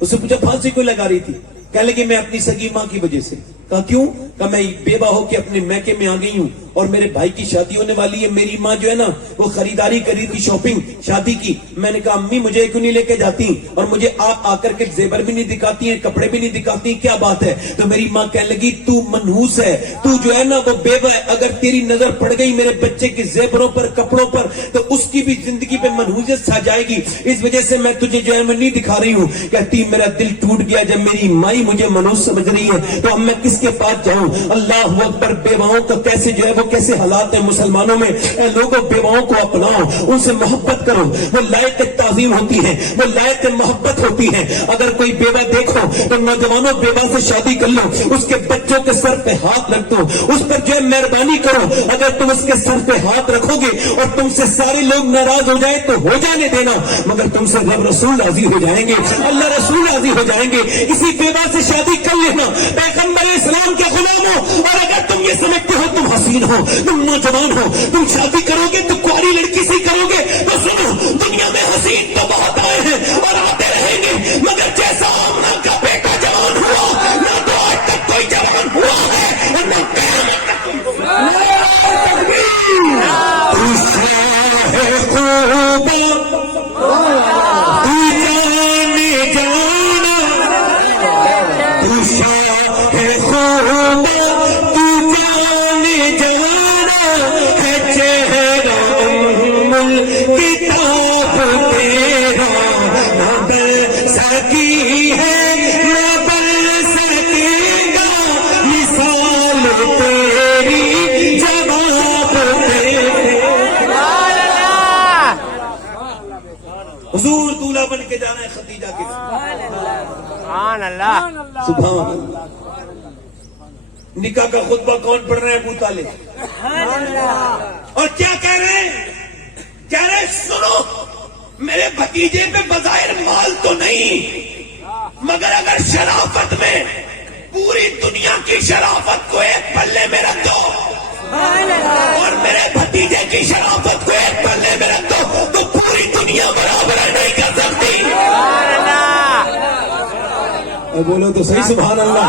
اس سے پوچھا پھانسی کوئی لگا رہی تھی؟ کہنے لگی میں اپنی سگی ماں کی وجہ سے. کہا کیوں؟ کہا میں بیوہ ہو کے اپنے میکے میں آ گئی ہوں اور میرے بھائی کی شادی ہونے والی ہے. میری ماں جو ہے نا وہ خریداری کری تھی شاپنگ شادی کی. میں نے کہا امی مجھے کیوں نہیں لے کے جاتی اور مجھے آپ آ کر کے زیور بھی نہیں دکھاتی ہیں, کپڑے بھی نہیں دکھاتی, کیا بات ہے؟ تو میری ماں کہنے لگی تو منحوس ہے, تو جو ہے نا وہ بیوہ ہے, اگر تیری نظر پڑ گئی میرے بچے کے زیوروں پر کپڑوں پر تو اس کی بھی زندگی پہ منحوسیت چھا جائے گی, اس وجہ سے میں تجھے جو ہے میں نہیں دکھا رہی ہوں. کہتی میرا دل ٹوٹ گیا جب میری مائی مجھے منحوس سمجھ رہی ہے تو اب میں کس کے پاس جاؤں. اللہ اکبر. بیواؤں کا کیسے جو ہے وہ کیسے حالات ہیں مسلمانوں میں. اے لوگوں بیواؤں کو اپناؤ, ان سے محبت کرو, وہ لائق تعظیم ہوتی ہے, وہ لائق محبت ہوتی ہے. اگر کوئی بیوہ دیکھو تو نوجوانوں بیوہ سے شادی کر لو, اس کے بچوں کے سر پہ ہاتھ رکھ دو, اس پر جو ہے مہربانی کرو. اگر تم اس کے سر پہ ہاتھ رکھو گے اور تم سے سارے لوگ ناراض ہو جائیں تو ہو جانے دینا, مگر تم سے رب رسول راضی ہو جائیں گے, اللہ رسول راضی ہو جائیں گے. اسی بیوہ سے شادی کر لینا پیغمبر اسلام کے غلام ہو. اور اگر تم یہ سمجھتے ہو تم حسین ہو, تم نوجوان ہو, تم شادی کرو گے تو کواری لڑکی سے کرو گے, تو سنو دنیا میں حسین تو بہت آئے ہیں اور آتے رہیں گے, مگر جیسا آمنہ کا بیٹا جوان ہوا نہ تو آج تک کوئی جوان ہوا ہے اور نہ قیامت تک کوئی حضور دولہا بن کے جانا ہے خدیجہ کے. سبحان اللہ. سبحان اللہ. نکاح کا خطبہ کون پڑھ رہے ہیں؟ ابو طالب. اور کیا کہہ رہے ہیں؟ کہہ رہے ہیں سنو میرے بھتیجے پہ بظاہر مال تو نہیں, مگر اگر شرافت میں پوری دنیا کی شرافت کو ایک پلے میں رکھ دو اور میرے بھتیجے کی شرافت کو ایک پلے میں رکھ دو تو پوری دنیا برابر نہیں کر سکتی. بولو تو صحیح سبحان اللہ.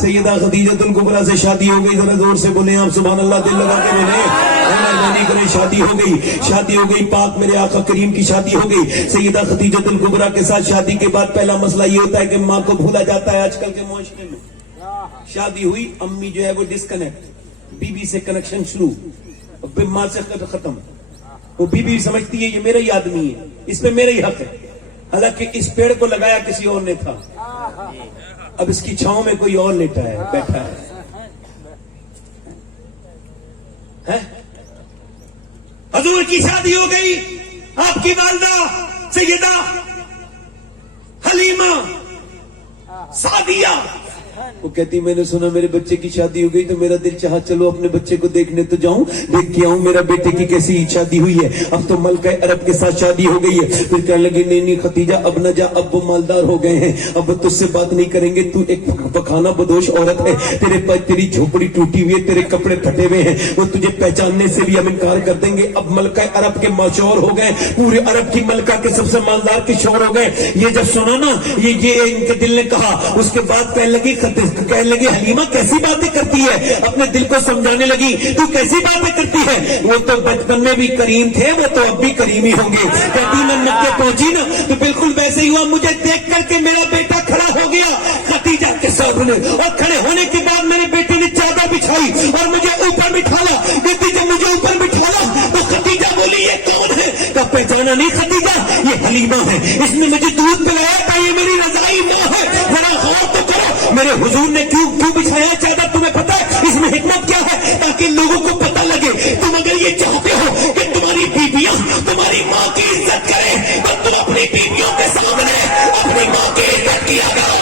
سیدہ خدیجہ الکبریٰ سے شادی ہو گئی, ذرا زور سے بولیں آپ سبحان اللہ, دل لگا کے بولیں کریں. شادی ہو گئی, شادی ہو گئی, پاک میرے آقا کریم کی شادی ہو گئی. سیدہ خدیجہ الکبریٰ کے ساتھ شادی کے بعد پہلا مسئلہ یہ ہوتا ہے کہ ماں کو بھولا جاتا ہے. آج کل کے معاشرے میں شادی ہوئی, امی جو ہے وہ ڈسکنیکٹ, بیوی سے کنیکشن شروع, ماں سے ختم. وہ بیوی سمجھتی ہے یہ میرا ہی آدمی ہے, اس پہ میرا ہی حق ہے, حالانکہ اس پیڑ کو لگایا کسی اور نے تھا, اب اس کی چھاؤں میں کوئی اور لیٹا ہے, بیٹھا ہے. حضور کی شادی ہو گئی, آپ کی والدہ سیدہ حلیمہ سعدیہ وہ کہتی میں نے سنا میرے بچے کی شادی ہو گئی تو میرا دل چاہا چلو اپنے بچے کو دیکھنے تو جاؤں, دیکھ کے آؤں میرا بیٹے کی کیسی شادی ہوئی ہے. اب تو ملکہ عرب کے ساتھ شادی ہو گئی ہے. پھر کہنے لگی نہیں خدیجہ اب نہ جا, اب وہ مالدار ہو گئے ہیں, اب تجھ سے بات نہیں کریں گے, تو ایک پخانا بدوش عورت ہے, تیری جھوپڑی ٹوٹی ہوئی ہے, تیرے کپڑے پھٹے ہوئے ہیں, وہ تجھے پہچاننے سے بھی اب انکار کر دیں گے. اب ملکہ عرب کے مشہور ہو گئے, پورے عرب کی ملکہ کے سب سے مالدار کے شوہر ہو گئے. یہ جب سنا نا یہ ان کے دل نے کہا, اس کے بعد کہنے لگی حلیمہ کیسی باتیں کرتی ہے, اپنے دل کو سمجھانے لگی تو کیسی باتیں کرتی ہے, وہ تو بچپن میں بھی کریم تھے, وہ تو اب بھی کریم ہی ہوں گے. کہتی میں مکے پہنچی نا تو بالکل ویسے ہی ہوا, مجھے دیکھ کر کے میرا بیٹا کھڑا ہو گیا خدیجہ کے سامنے, اور کھڑے ہونے کے بعد میرے بیٹے نے چادر بچھائی اور مجھے اوپر بٹھایا. کہتی جب مجھے اوپر بٹھایا تو خدیجہ بولی یہ کون ہے؟ کہا پہچانا نہیں خدیجہ, یہ حلیمہ ہے, اس نے مجھے دودھ پلایا تھا, یہ میری رضائی ماں ہے. ذرا غور تو کرو میرے حضور نے کیوں بچھایا چادر, تمہیں پتا ہے اس میں حکمت کیا ہے؟ تاکہ لوگوں کو پتہ لگے تم اگر یہ چاہتے ہو کہ تمہاری بیویاں تمہاری ماں کی عزت کریں تو تم اپنی بیویوں کے سامنے اپنی ماں کی عزت کیا کرو.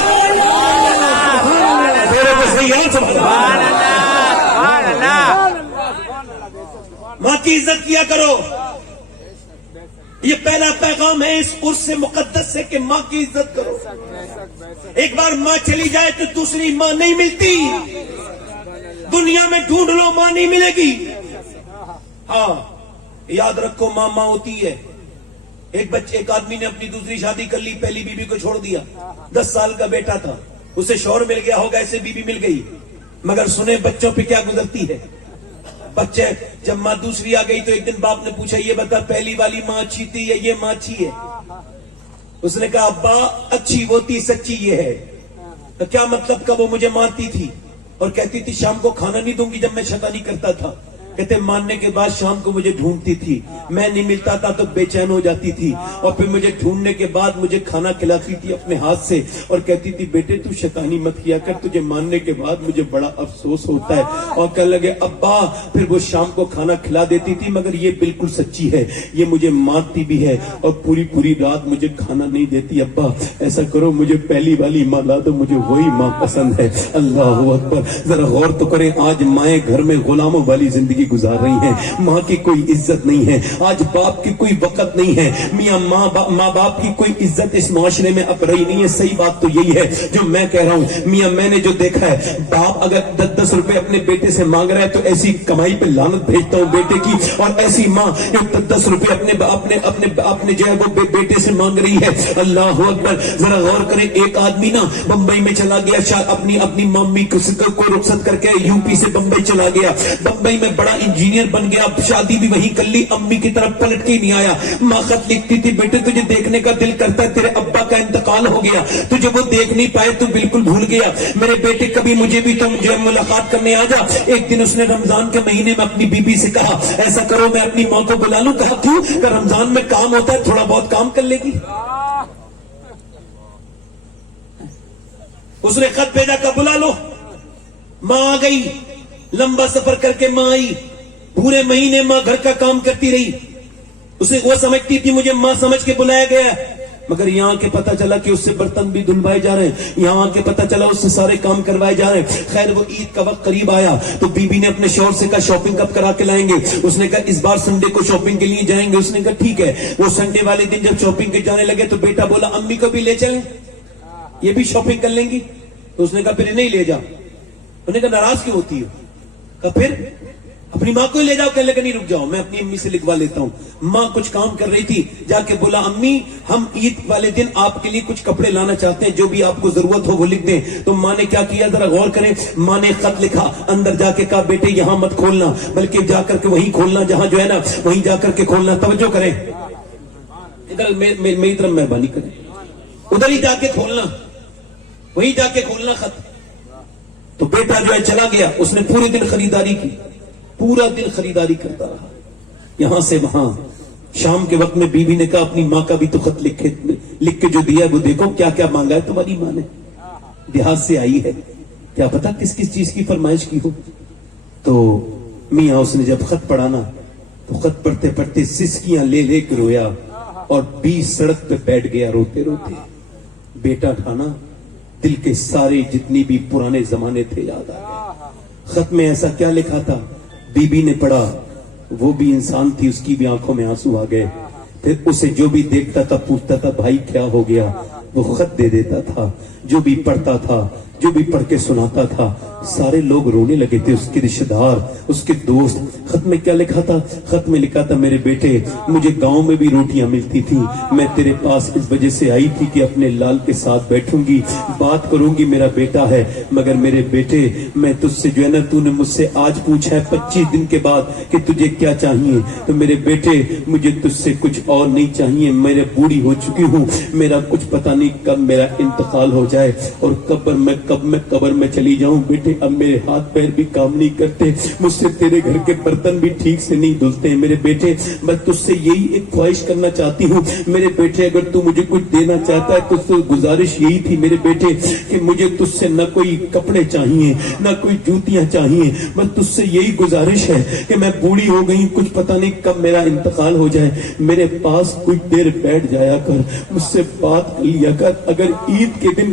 ماں کی عزت کیا کرو. یہ پہلا پیغام ہے اس عرس سے مقدس سے کہ ماں کی عزت کرو. ایک بار ماں چلی جائے تو دوسری ماں نہیں ملتی, دنیا میں ڈھونڈ لو ماں نہیں ملے گی. ہاں یاد رکھو ماں ماں ہوتی ہے, ایک آدمی نے اپنی دوسری شادی کر لی, پہلی بیوی کو چھوڑ دیا, 10 سال کا بیٹا تھا, اسے شوہر مل گیا ہوگا, ایسے بیوی مل گئی, مگر سنیں بچوں پہ کیا گزرتی ہے. بچے جب ماں دوسری آ گئی تو ایک دن باپ نے پوچھا, یہ بتا پہلی والی ماں اچھی تھی یا یہ ماں اچھی ہے؟ اس نے کہا ابا اچھی وہ تھی, سچی یہ ہے. تو کیا مطلب کا وہ مجھے مارتی تھی اور کہتی تھی شام کو کھانا نہیں دوں گی جب میں شیطانی کرتا تھا. کہتے ماننے کے بعد شام کو مجھے ڈھونڈتی تھی, میں نہیں ملتا تھا تو بے چین ہو جاتی تھی, اور پھر مجھے ڈھونڈنے کے بعد مجھے کھانا کھلاتی تھی اپنے ہاتھ سے اور کہتی تھی بیٹے تو شیطانی مت کیا کر, تجھے ماننے کے بعد مجھے بڑا افسوس ہوتا ہے. اور کہنے لگے ابا پھر وہ شام کو کھانا کھلا دیتی تھی مگر یہ بالکل سچی ہے, یہ مجھے مارتی بھی ہے اور پوری رات مجھے کھانا نہیں دیتی. ابا ایسا کرو مجھے پہلی والی ماں لا دو, مجھے وہی ماں پسند ہے. اللہ اکبر. ذرا غور تو کریں, آج مائیں گھر میں غلاموں والی زندگی گزار رہی ہیں, ماں کی کوئی عزت نہیں ہے, آج باپ کی کوئی وقت نہیں ہے. میاں ماں باپ کی کوئی عزت اس معاشرے میں اب رہی نہیں ہے. صحیح بات تو یہی ہے جو میں کہہ رہا ہوں. میاں میں نے جو دیکھا ہے, باپ اگر 10 روپے اپنے بیٹے سے مانگ رہا ہے تو ایسی کمائی پہ لعنت بھیجتا ہوں بیٹے کی, اور ایسی ماں جو 10 روپے اپنے جو ہے وہ بیٹے سے مانگ رہی ہے. اللہ اکبر. ذرا غور کریں, ایک آدمی نا بمبئی میں چلا گیا, اپنی ممی کو رخصت کر کے یو پی سے بمبئی چلا گیا, بمبئی میں بڑا انجینئر بن گیا, شادی بھی وہیں کر لی, امی کی طرف پلٹ کے نہیں آیا. ماں خط لکھتی تھی بیٹے تجھے دیکھنے کا دل کرتا ہے, تیرے ابا کا انتقال ہو گیا, تجھے وہ دیکھ نہیں پائے, تو بالکل بھول گیا. میرے بیٹے کبھی مجھے بھی تم جو ملاقات کرنے آ جا. ایک دن اس نے رمضان کے مہینے میں اپنی بیوی سے کہا ایسا کرو میں اپنی ماں کو بلا لوں. کہا کیوں؟ کہ رمضان میں کام ہوتا ہے, تھوڑا بہت کام کر لے گی. اس نے خط بھیجا کہ بلا لو. ماں آ گئی, لمبا سفر کر کے ماں آئی, پورے مہینے ماں گھر کا کام کرتی رہی. اسے وہ سمجھتی تھی مجھے ماں سمجھ کے بلایا گیا ہے, مگر یہاں کے پتا چلا کہ اس سے برتن بھی دھلوائے جا رہے ہیں, یہاں کے پتا چلا اس سے سارے کام کروائے جا رہے ہیں. خیر وہ عید کا وقت قریب آیا تو بیوی نے اپنے شوہر سے کہا شاپنگ کب کرا کے لائیں گے. اس نے کہا اس بار سنڈے کو شاپنگ کے لیے جائیں گے. اس نے کہا ٹھیک ہے. وہ سنڈے والے دن جب شاپنگ کے جانے لگے تو بیٹا بولا امی کو بھی لے چلیں, یہ بھی شاپنگ کر لیں گی. تو اس نے کہا پھر نہیں لے جا. انہوں نے کہا ناراض کیوں ہوتی ہے؟ کہا پھر اپنی ماں کو ہی لے جاؤ. کہنے لگا نہیں رک جاؤ, میں اپنی امی سے لکھوا لیتا ہوں. ماں کچھ کام کر رہی تھی, جا کے بولا امی ہم عید والے دن آپ کے لیے کچھ کپڑے لانا چاہتے ہیں, جو بھی آپ کو ضرورت ہو وہ لکھ دیں. تو ماں نے کیا کیا ذرا غور کریں, ماں نے خط لکھا, اندر جا کے کہا بیٹے یہاں مت کھولنا بلکہ جا کر کے وہیں کھولنا, جہاں جو ہے نا وہیں جا کر کے کھولنا. توجہ کریں, ادھر میری طرف مہربانی کریں, ادھر ہی جا کے کھولنا, وہیں جا کے کھولنا خط. تو بیٹا جو ہے چلا گیا, اس نے پورے دن خریداری کی, پورا دن خریداری کرتا رہا یہاں سے وہاں. شام کے وقت میں بیوی نے کہا اپنی ماں کا بھی تو خط لکھ کے جو دیا وہ دیکھو کیا کیا مانگا ہے تمہاری ماں نے, دیہات سے آئی ہے, کیا پتا کس کس چیز کی فرمائش کی ہو. تو میاں اس نے جب خط پڑھا نا تو خط پڑھتے پڑھتے سسکیاں لے کے رویا اور 20 سڑک پہ بیٹھ گیا روتے روتے. بیٹا ٹھانا, دل کے سارے جتنی بھی پرانے زمانے تھے یاد آ گئے. خط میں ایسا کیا لکھا تھا, بی نے پڑھا, وہ بھی انسان تھی, اس کی بھی آنکھوں میں آنسو آ گئے. پھر اسے جو بھی دیکھتا تھا پوچھتا تھا بھائی کیا ہو گیا, وہ خط دے دیتا تھا. جو بھی پڑھتا تھا, جو بھی پڑھ کے سناتا تھا, سارے لوگ رونے لگے تھے, اس کے رشتہ دار, اس کے دوست. خط میں کیا لکھا تھا, خط میں لکھا تھا میرے بیٹے مجھے گاؤں میں بھی روٹیاں ملتی تھی, میں تیرے پاس اس وجہ سے آئی تھی کہ اپنے لال کے ساتھ بیٹھوں گی, بات کروں گی, میرا بیٹا ہے. مگر میرے بیٹے میں تجھ سے جو ہے نا, تو نے مجھ سے آج پوچھا ہے 25 دن کے بعد کہ تجھے کیا چاہیے, تو میرے بیٹے مجھے تجھ سے کچھ اور نہیں چاہیے. میرے بوڑھی ہو چکی ہوں, میرا کچھ پتہ نہیں کب میرا انتقال ہو جائے اور کب میں قبر میں چلی جاؤں. بیٹے اب میرے ہاتھ پیر بھی کام نہیں کرتے, مجھ سے تیرے گھر کے برتن بھی ٹھیک سے نہیں دھلتے ہیں. میرے بیٹے میں تجھ سے یہی ایک خواہش کرنا چاہتی ہوں, میرے بیٹے اگر تو مجھے کچھ دینا چاہتا ہے تو تجھ سے گزارش یہی تھی میرے بیٹے کہ مجھے تجھ سے نہ کوئی کپڑے چاہیے نہ کوئی جوتیاں چاہیے, بس تجھ سے یہی گزارش ہے کہ میں بوڑھی ہو گئی, کچھ پتہ نہیں کب میرا انتقال ہو جائے, میرے پاس کچھ دیر بیٹھ جایا کر, مجھ سے بات کر لیا کر. اگر عید کے دن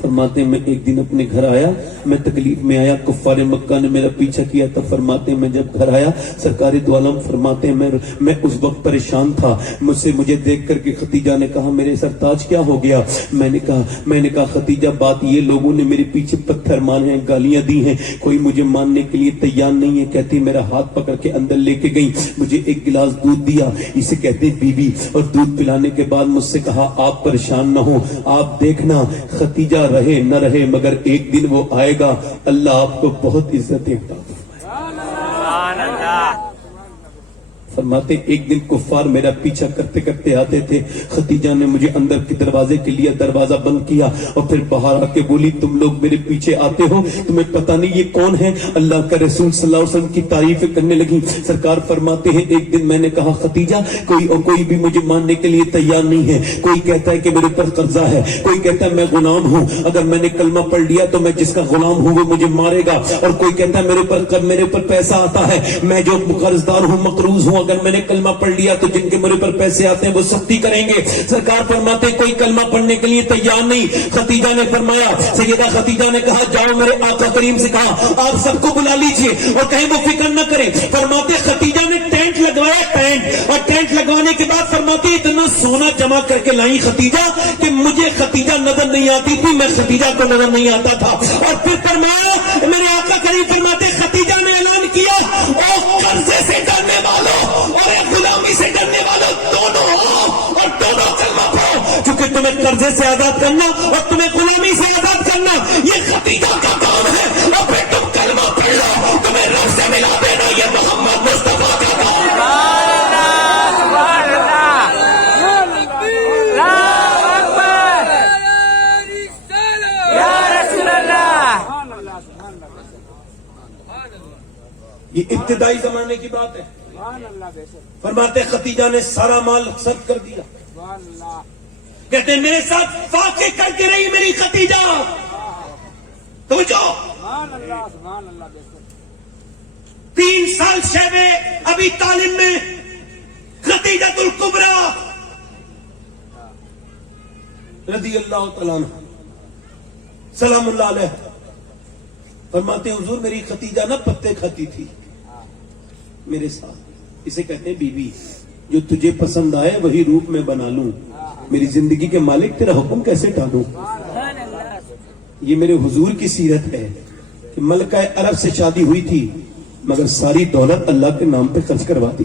فرماتے ہیں میں ایک دن اپنے گھر آیا, میں تکلیف میں آیا, کفار مکہ نے میرا پیچھا کیا تھا. فرماتے ہیں میں جب گھر آیا, سرکار دو عالم فرماتے ہیں میں اس وقت پریشان تھا. مجھے دیکھ کر کے ختیجہ نے کہا میرے سرتاج کیا ہو گیا؟ میں نے کہا ختیجہ بات یہ, لوگوں نے میرے پیچھے پتھر مارے ہیں, گالیاں دی ہیں, کوئی مجھے ماننے کے لیے تیار نہیں ہے. کہتی میرا ہاتھ پکڑ کے اندر لے کے گئی, مجھے ایک گلاس دودھ دیا, اسے کہتے بی بی, اور دودھ پلانے کے بعد مجھ سے کہا آپ پریشان نہ ہو, آپ دیکھنا ختیجہ رہے نہ رہے مگر ایک دن وہ آئے گا, اللہ آپ کو بہت عزت عطا فرمائے. فرماتے ایک دن کفار میرا پیچھا کرتے کرتے آتے تھے. ختیجہ نے مجھے اندر کے دروازے کے لیے دروازہ بند کیا اور پھر باہر آ کے بولی تم لوگ میرے پیچھے آتے ہو, تمہیں پتہ نہیں یہ کون ہے؟ اللہ کا رسول صلی اللہ علیہ وسلم کی تعریفیں کرنے لگی. سرکار فرماتے ہیں ایک دن میں نے کہا ختیجہ کوئی بھی مجھے ماننے کے لیے تیار نہیں ہے. کوئی کہتا ہے کہ میرے پر قرضہ ہے, کوئی کہتا ہے میں غلام ہوں, اگر میں نے کلمہ پڑھ لیا تو میں جس کا غلام ہوں وہ مجھے مارے گا, اور کوئی کہتا ہے میرے پر پیسہ آتا ہے, میں جو قرضدار ہوں مقروض ہوں, اگر میں نے کلمہ پڑھ لیا تو جن کے میرے پر پیسے آتے ہیں وہ سختی کریں گے. سرکار فرماتے کوئی کلمہ پڑھنے کے لیے تیار نہیں. ختیجہ نے فرمایا, سیدہ ختیجہ نے کہا جاؤ میرے آقا کریم سے کہا آپ سب کو بلا لیجئے اور کہیں وہ فکر نہ کریں. فرماتے ختیجہ نے ٹینٹ لگوایا, ٹینٹ, اور ٹینٹ لگوانے کے بعد فرماتے اتنا سونا جمع کر کے لائی ختیجہ کہ مجھے ختیجہ نظر نہیں آتی تھی, میں ختیجہ کو نظر نہیں آتا تھا. اور پھر فرمایا میرے آقا کریم فرماتے ختیجہ نے اعلان کیا او قرضے سے ڈرنے والوں اور غلامی سے ڈرنے والوں دونوں ہو اور دونوں کلمہ پڑھو, کیونکہ تمہیں قرضے سے آزاد کرنا اور تمہیں غلامی سے آزاد کرنا یہ ختیجہ کا کام ہے. اور پھر تم کلمہ پڑھ لو, تمہیں رب سے ملا دینا یہ محمد مصطفیٰ کا کام ہے. یہ ابتدائی زمانے کی بات ہے. فرماتے ختیجہ نے سارا مال صرف کر دیا. کہتے میرے ساتھ فاقے کرتی رہی میری ختیجہ. توجہ, 3 سال شیب ابی طالب میں ختیجۃ الکبریٰ رضی اللہ تعالیٰ عنہ سلام اللہ علیہ فرماتے حضور میری ختیجہ نہ پتے کھاتی تھی میرے ساتھ. اسے کہتے ہیں بی بی جو تجھے پسند آئے وہی روپ میں بنا لوں, میری زندگی کے مالک تیرا حکم کیسے ٹالوں. یہ میرے حضور کی سیرت ہے کہ ملکہ عرب سے شادی ہوئی تھی مگر ساری دولت اللہ کے نام پہ خرچ کروا دی.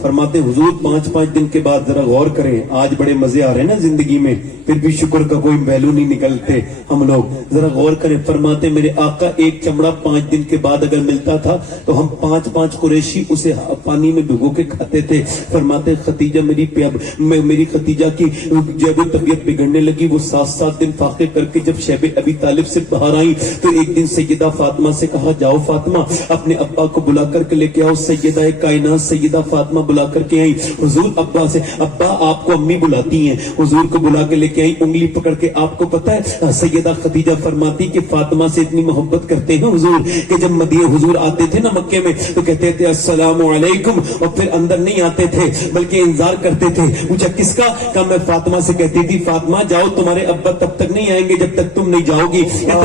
فرماتے حضور 5 دن کے بعد ذرا غور کریں, آج بڑے مزے آ رہے ہیں نا زندگی میں, پھر بھی شکر کا کوئی پہلو نہیں نکلتے ہم لوگ, ذرا غور کریں. فرماتے میرے آقا ایک چمڑا 5 دن کے بعد اگر ملتا تھا تو ہم 5 قریشی اسے پانی میں بھگو کے کھاتے تھے. فرماتے ختیجہ میری ختیجہ کی جب طبیعت بگڑنے لگی, وہ 7 دن فاقے کر کے جب شیب ابی طالب سے باہر آئی تو ایک دن سیدہ فاطمہ سے کہا جاؤ فاطمہ اپنے ابا کو بلا کر کے لے کے آؤ. سیدہ کائنات سیدہ فاطمہ بلا کر کے آئی. حضور ابا سے, ابا آپ کو امی بلاتی ہیں, حضور کو بلا کے لے کے آئی, انگلی پکڑ کے. آپ کو پتا ہے سیدہ ختیجہ فرماتی کہ فاطمہ سے اتنی محبت کرتے ہیں حضور کہ جب مدینہ حضور آتے تھے نا مکے میں تو کہتے تھے السلام علیکم, اور پھر اندر نہیں آتے تھے بلکہ انتظار کرتے تھے. پوچھا کس کا؟ کہا میں فاطمہ سے کہتی تھی فاطمہ جاؤ تمہارے ابا تب تک نہیں آئیں گے جب تک تم نہیں جاؤ گی.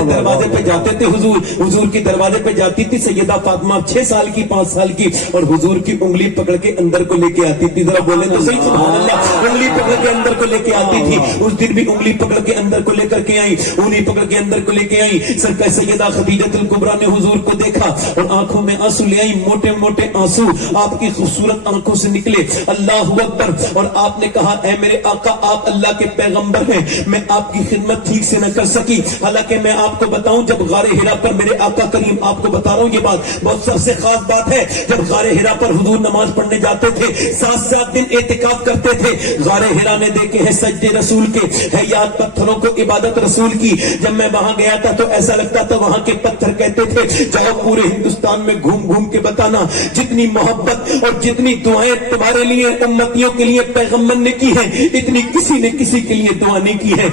دروازے پہ جاتے تھے حضور کی دروازے پہ جاتی تھی سیدہ فاطمہ 6 سال کی 5 سال کی, اور حضور کی انگلی پکڑ کے اندر کو لے کے آتی تھی. ذرا بولیں تو صحیح سبحان اللہ. انگلی پکڑ کے اندر کو لے کے آتی تھی. اس دن بھی انگلی پکڑ کے اندر کو لے کر کے آئی, انگلی پکڑ کے اندر کو لے کے آئی. سرکار سیدہ ختیجۃ الکبریٰ نے حضور کو دیکھا اور آنکھوں میں آنسو لے آئی, موٹے موٹے آنسو آپ کی خوبصورت آنکھوں سے نکلے. اللہ اکبر. اور آپ نے کہا اے میرے آقا آپ اللہ کے پیغمبر ہیں, میں آپ کی خدمت ٹھیک سے نہ کر سکی. حالانکہ میں آپ کو بتاؤں جب غار حرا پر میرے آقا کریم, آپ کو بتا رہا ہوں یہ بات بہت سب سے خاص بات ہے, جب غار حرا پر حضور نماز پڑھنے جاتے تھے 7 دن اعتکاف کرتے تھے. غار حرا نے دیکھے ہیں سجدے رسول کے, ہے یاد پتھروں کو عبادت رسول کی. جب میں وہاں گیا تھا تو ایسا لگتا تھا وہاں کے پتھر کہتے تھے جاؤ پورے ہندوستان میں گھوم گھوم کے بتانا جتنی محبت اور جتنی دعائیں تمہارے لیے امتیوں کے لیے پیغمبر نے کی ہیں اتنی کسی نے کسی کے لیے دعا نہیں کی ہے.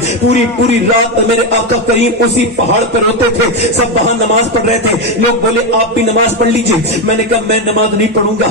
پوری رات میرے آقا کریم اسی پہاڑ پر ہوتے تھے, سب وہاں نماز پڑھ رہے تھے. لوگ بولے آپ بھی نماز پڑھ لیجئے. میں نے کہا میں نماز نہیں پڑھوں گا.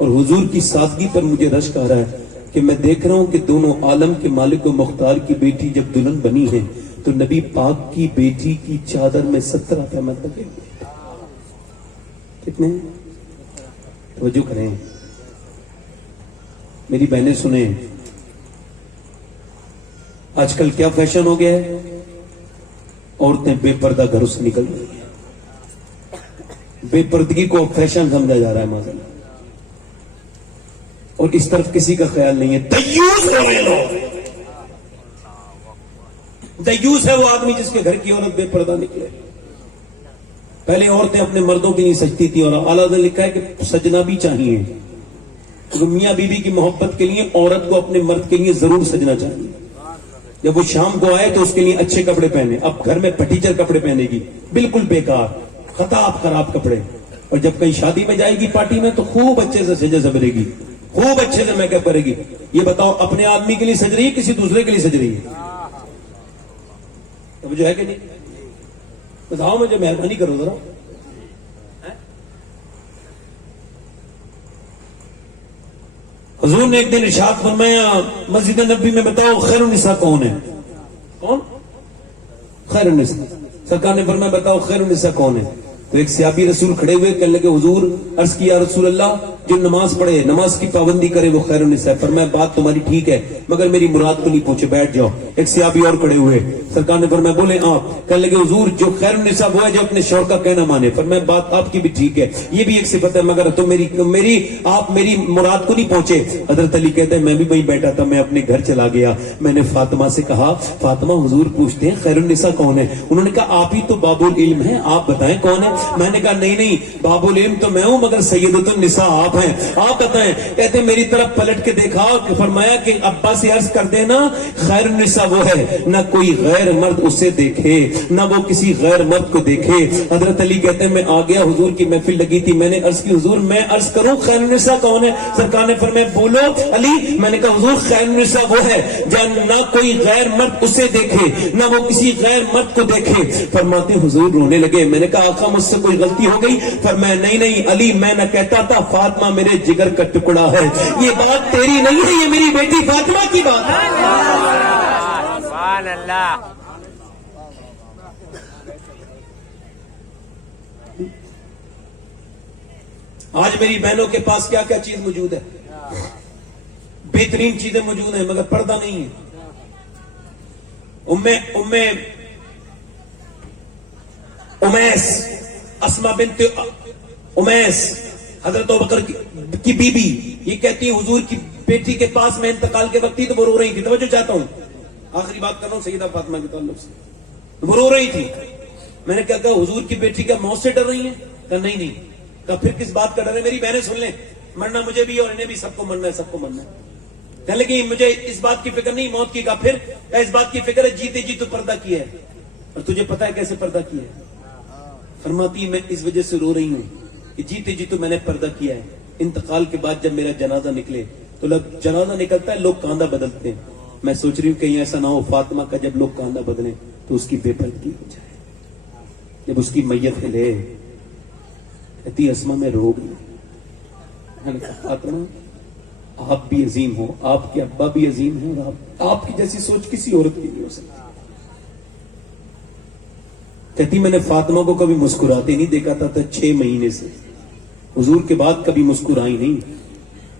اور حضور کی سادگی پر مجھے رشک آ رہا ہے کہ میں دیکھ رہا ہوں کہ دونوں عالم کے مالک و مختار کی بیٹی جب دلہن بنی ہے تو نبی پاک کی بیٹی کی چادر میں 17 تہمت لگے ہوئے. کتنے؟ توجہ کریں میری بہنیں سنیں. آج کل کیا فیشن ہو گیا ہے؟ عورتیں بے پردہ گھروں سے نکل رہی ہیں. بے پردگی کو فیشن سمجھا جا رہا ہے معذاللہ، اور اس طرف کسی کا خیال نہیں ہے. دیوس ہو رہے لوگ. دیوس ہے وہ آدمی جس کے گھر کی عورت بے پردہ نکلے. پہلے عورتیں اپنے مردوں کے لیے سجتی تھی، اور اعلیٰ نے لکھا ہے کہ سجنا بھی چاہیے. میاں بیوی کی محبت کے لیے عورت کو اپنے مرد کے لیے ضرور سجنا چاہیے. جب وہ شام کو آئے تو اس کے لیے اچھے کپڑے پہنے. اب گھر میں پٹیچر کپڑے پہنے گی، بالکل بیکار خطاب خراب کپڑے. اور جب کہیں شادی میں جائے گی پارٹی میں تو خوب اچھے سے سجے سبرے گی، خوب اچھے سے میک اپ کرے گی. یہ بتاؤ اپنے آدمی کے لیے سج رہی ہے کسی دوسرے کے لیے سج رہی ہے؟ اب جو ہے کہ نہیں بتاؤ، مجھے مہربانی کرو ذرا. حضور نے ایک دن ارشاد فرمایا مسجد نبوی میں، بتاؤ خیر النساء کون ہے؟ کون خیر النساء؟ سرکار نے فرمایا بتاؤ خیر النساء کون ہے؟ تو ایک صحابی رسول کھڑے ہوئے کہنے لگے حضور، عرض کیا رسول اللہ جو نماز پڑھے، نماز کی پابندی کرے وہ خیر النساء. فرمایا بات تمہاری ٹھیک ہے مگر میری مراد کو نہیں پہنچے، بیٹھ جاؤ. ایک صحابی اور کھڑے ہوئے، سرکار نے فرمایا بولے آپ. کہنے لگے حضور جو خیر النساء وہ ہے جو اپنے شوہر کا کہنا مانے. فرمایا بات آپ کی بھی ٹھیک ہے، یہ بھی ایک صفت ہے مگر تو آپ میری مراد کو نہیں پہنچے. حضرت علی کہتے ہیں میں بھی وہیں بیٹھا تھا، میں اپنے گھر چلا گیا. میں نے فاطمہ سے کہا فاطمہ حضور پوچھتے ہیں خیر النساء کون ہے؟ انہوں نے کہا آپ ہی تو باب العلم ہیں، آپ بتائیں کون ہے. میں نے کہا نہیں باب العلم تو میں ہوں مگر سیدۃ النساء آپ ہیں، آپ بتائیں. کہتے ہیں میری طرف پلٹ کے دیکھا اور فرمایا کہ ابا سے عرض کر دینا خیر النساء وہ ہے نہ کوئی غیر مرد اسے دیکھے نہ وہ کسی غیر مرد کو دیکھے. حضرت علی کہتے ہیں میں آ گیا، حضور کی محفل لگی تھی، میں نے عرض کی حضور میں عرض کروں خیر النساء کون ہے؟ سرکار نے فرمایا بولو علی. میں نے کہا حضور خیر النساء وہ ہے جب نہ کوئی غیر مرد اسے دیکھے نہ وہ کسی غیر مرد کو دیکھے. فرماتے حضور رونے لگے. میں نے کہا آقا مجھ سے کوئی غلطی ہو گئی؟ فرمایا نہیں علی میں نہ کہتا تھا فاطمہ میرے جگر کا ٹکڑا ہے. یہ بات تیری نہیں ہے، یہ میری بیٹی فاطمہ کی بات ہے. سبحان اللہ. آج میری بہنوں کے پاس کیا کیا چیز موجود ہے؟ بہترین چیزیں موجود ہیں مگر پردہ نہیں ہے. امیس اسما بنت امیس حضرت ابوبکر کی بیوی یہ کہتی ہے حضور کی بیٹی کے پاس میں انتقال کے وقت تھی تو وہ رو رہی تھی. توجہ چاہتا ہوں، آخری بات کر رہا ہوں سیدہ فاطمہ کے تعلق سے. وہ رو رہی تھی. میں نے کہا حضور کی بیٹی کیا موت سے ڈر رہی ہیں؟ کہا نہیں. کہا پھر کس بات کا ڈر ہے؟ میری بہنیں سن لیں، مرنا مجھے بھی اور انہیں بھی سب کو مرنا ہے، سب کو مرنا ہے. کہنے لگی مجھے اس بات کی فکر نہیں موت کی. کہا پھر اس بات کی فکر ہے جیتے جی تو پردہ کیا ہے اور تجھے پتا ہے کیسے پردہ کیا ہے. فرماتی میں اس وجہ سے رو رہی ہوں کہ جیتے جی تو میں نے پردہ کیا ہے. انتقال کے بعد جب میرا جنازہ نکلے تو جنازہ نکلتا ہے لوگ کاندھا بدلتے ہیں. میں سوچ رہی ہوں کہیں ایسا نہ ہو فاطمہ کا جب لوگ کاندھا بدلیں تو اس کی بے پردگی ہو جائے. جب اس کی میت ہلے کہتی اسما میں رو گئی. میں نے کہا فاطمہ آپ بھی عظیم ہو، آپ کے ابا بھی عظیم ہیں، اور آپ کی جیسی سوچ کسی عورت کی نہیں ہو سکتی. کہتی میں نے فاطمہ کو کبھی مسکراتے نہیں دیکھا تھا 6 مہینے سے، حضور کے بعد کبھی مسکرائی نہیں.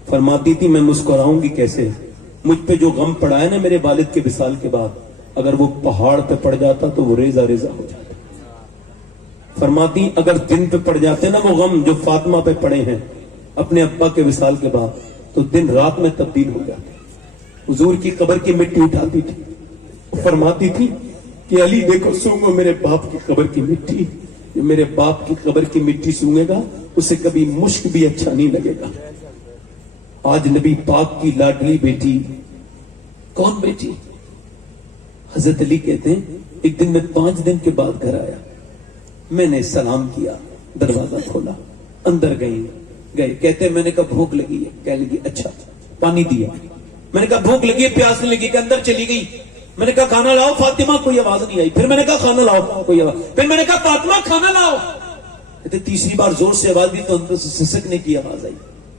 فرماتی تھی میں مسکراؤں گی کیسے؟ مجھ پہ جو غم پڑا ہے نا میرے والد کے وصال کے بعد، اگر وہ پہاڑ پہ پڑ جاتا تو وہ ریزہ ریزہ ہو جاتا. فرماتی اگر دن پہ پڑ جاتے نا وہ غم جو فاطمہ پہ پڑے ہیں اپنے ابا کے وصال کے بعد تو دن رات میں تبدیل ہو جاتے. حضور کی قبر کی مٹی اٹھاتی تھی، فرماتی تھی کہ علی دیکھو سونگو میرے باپ کی قبر کی مٹی. جو میرے باپ کی قبر کی مٹی سونگے گا اسے کبھی مشک بھی اچھا نہیں لگے گا. آج نبی پاک کی لاڈلی بیٹی کون بیٹی؟ حضرت علی کہتے ہیں ایک دن میں 5 دن کے بعد گھر آیا، میں نے سلام کیا، دروازہ کھولا، اندر گئے. کہتے ہیں میں نے کہا بھوک لگی ہے. کہنے لگی اچھا پانی دیا. میں نے کہا بھوک لگی ہے پیاس نہیں لگی. کہ اندر چلی گئی. میں نے کہا کھانا لاؤ. فاطمہ کوئی آواز نہیں آئی. پھر میں نے کہا کھانا لاؤ، کوئی آواز. پھر میں نے کہا فاطمہ کھانا لاؤ. کہتے تیسری بار زور سے آواز دی تو اندر سے سسکنے کی آواز آئی.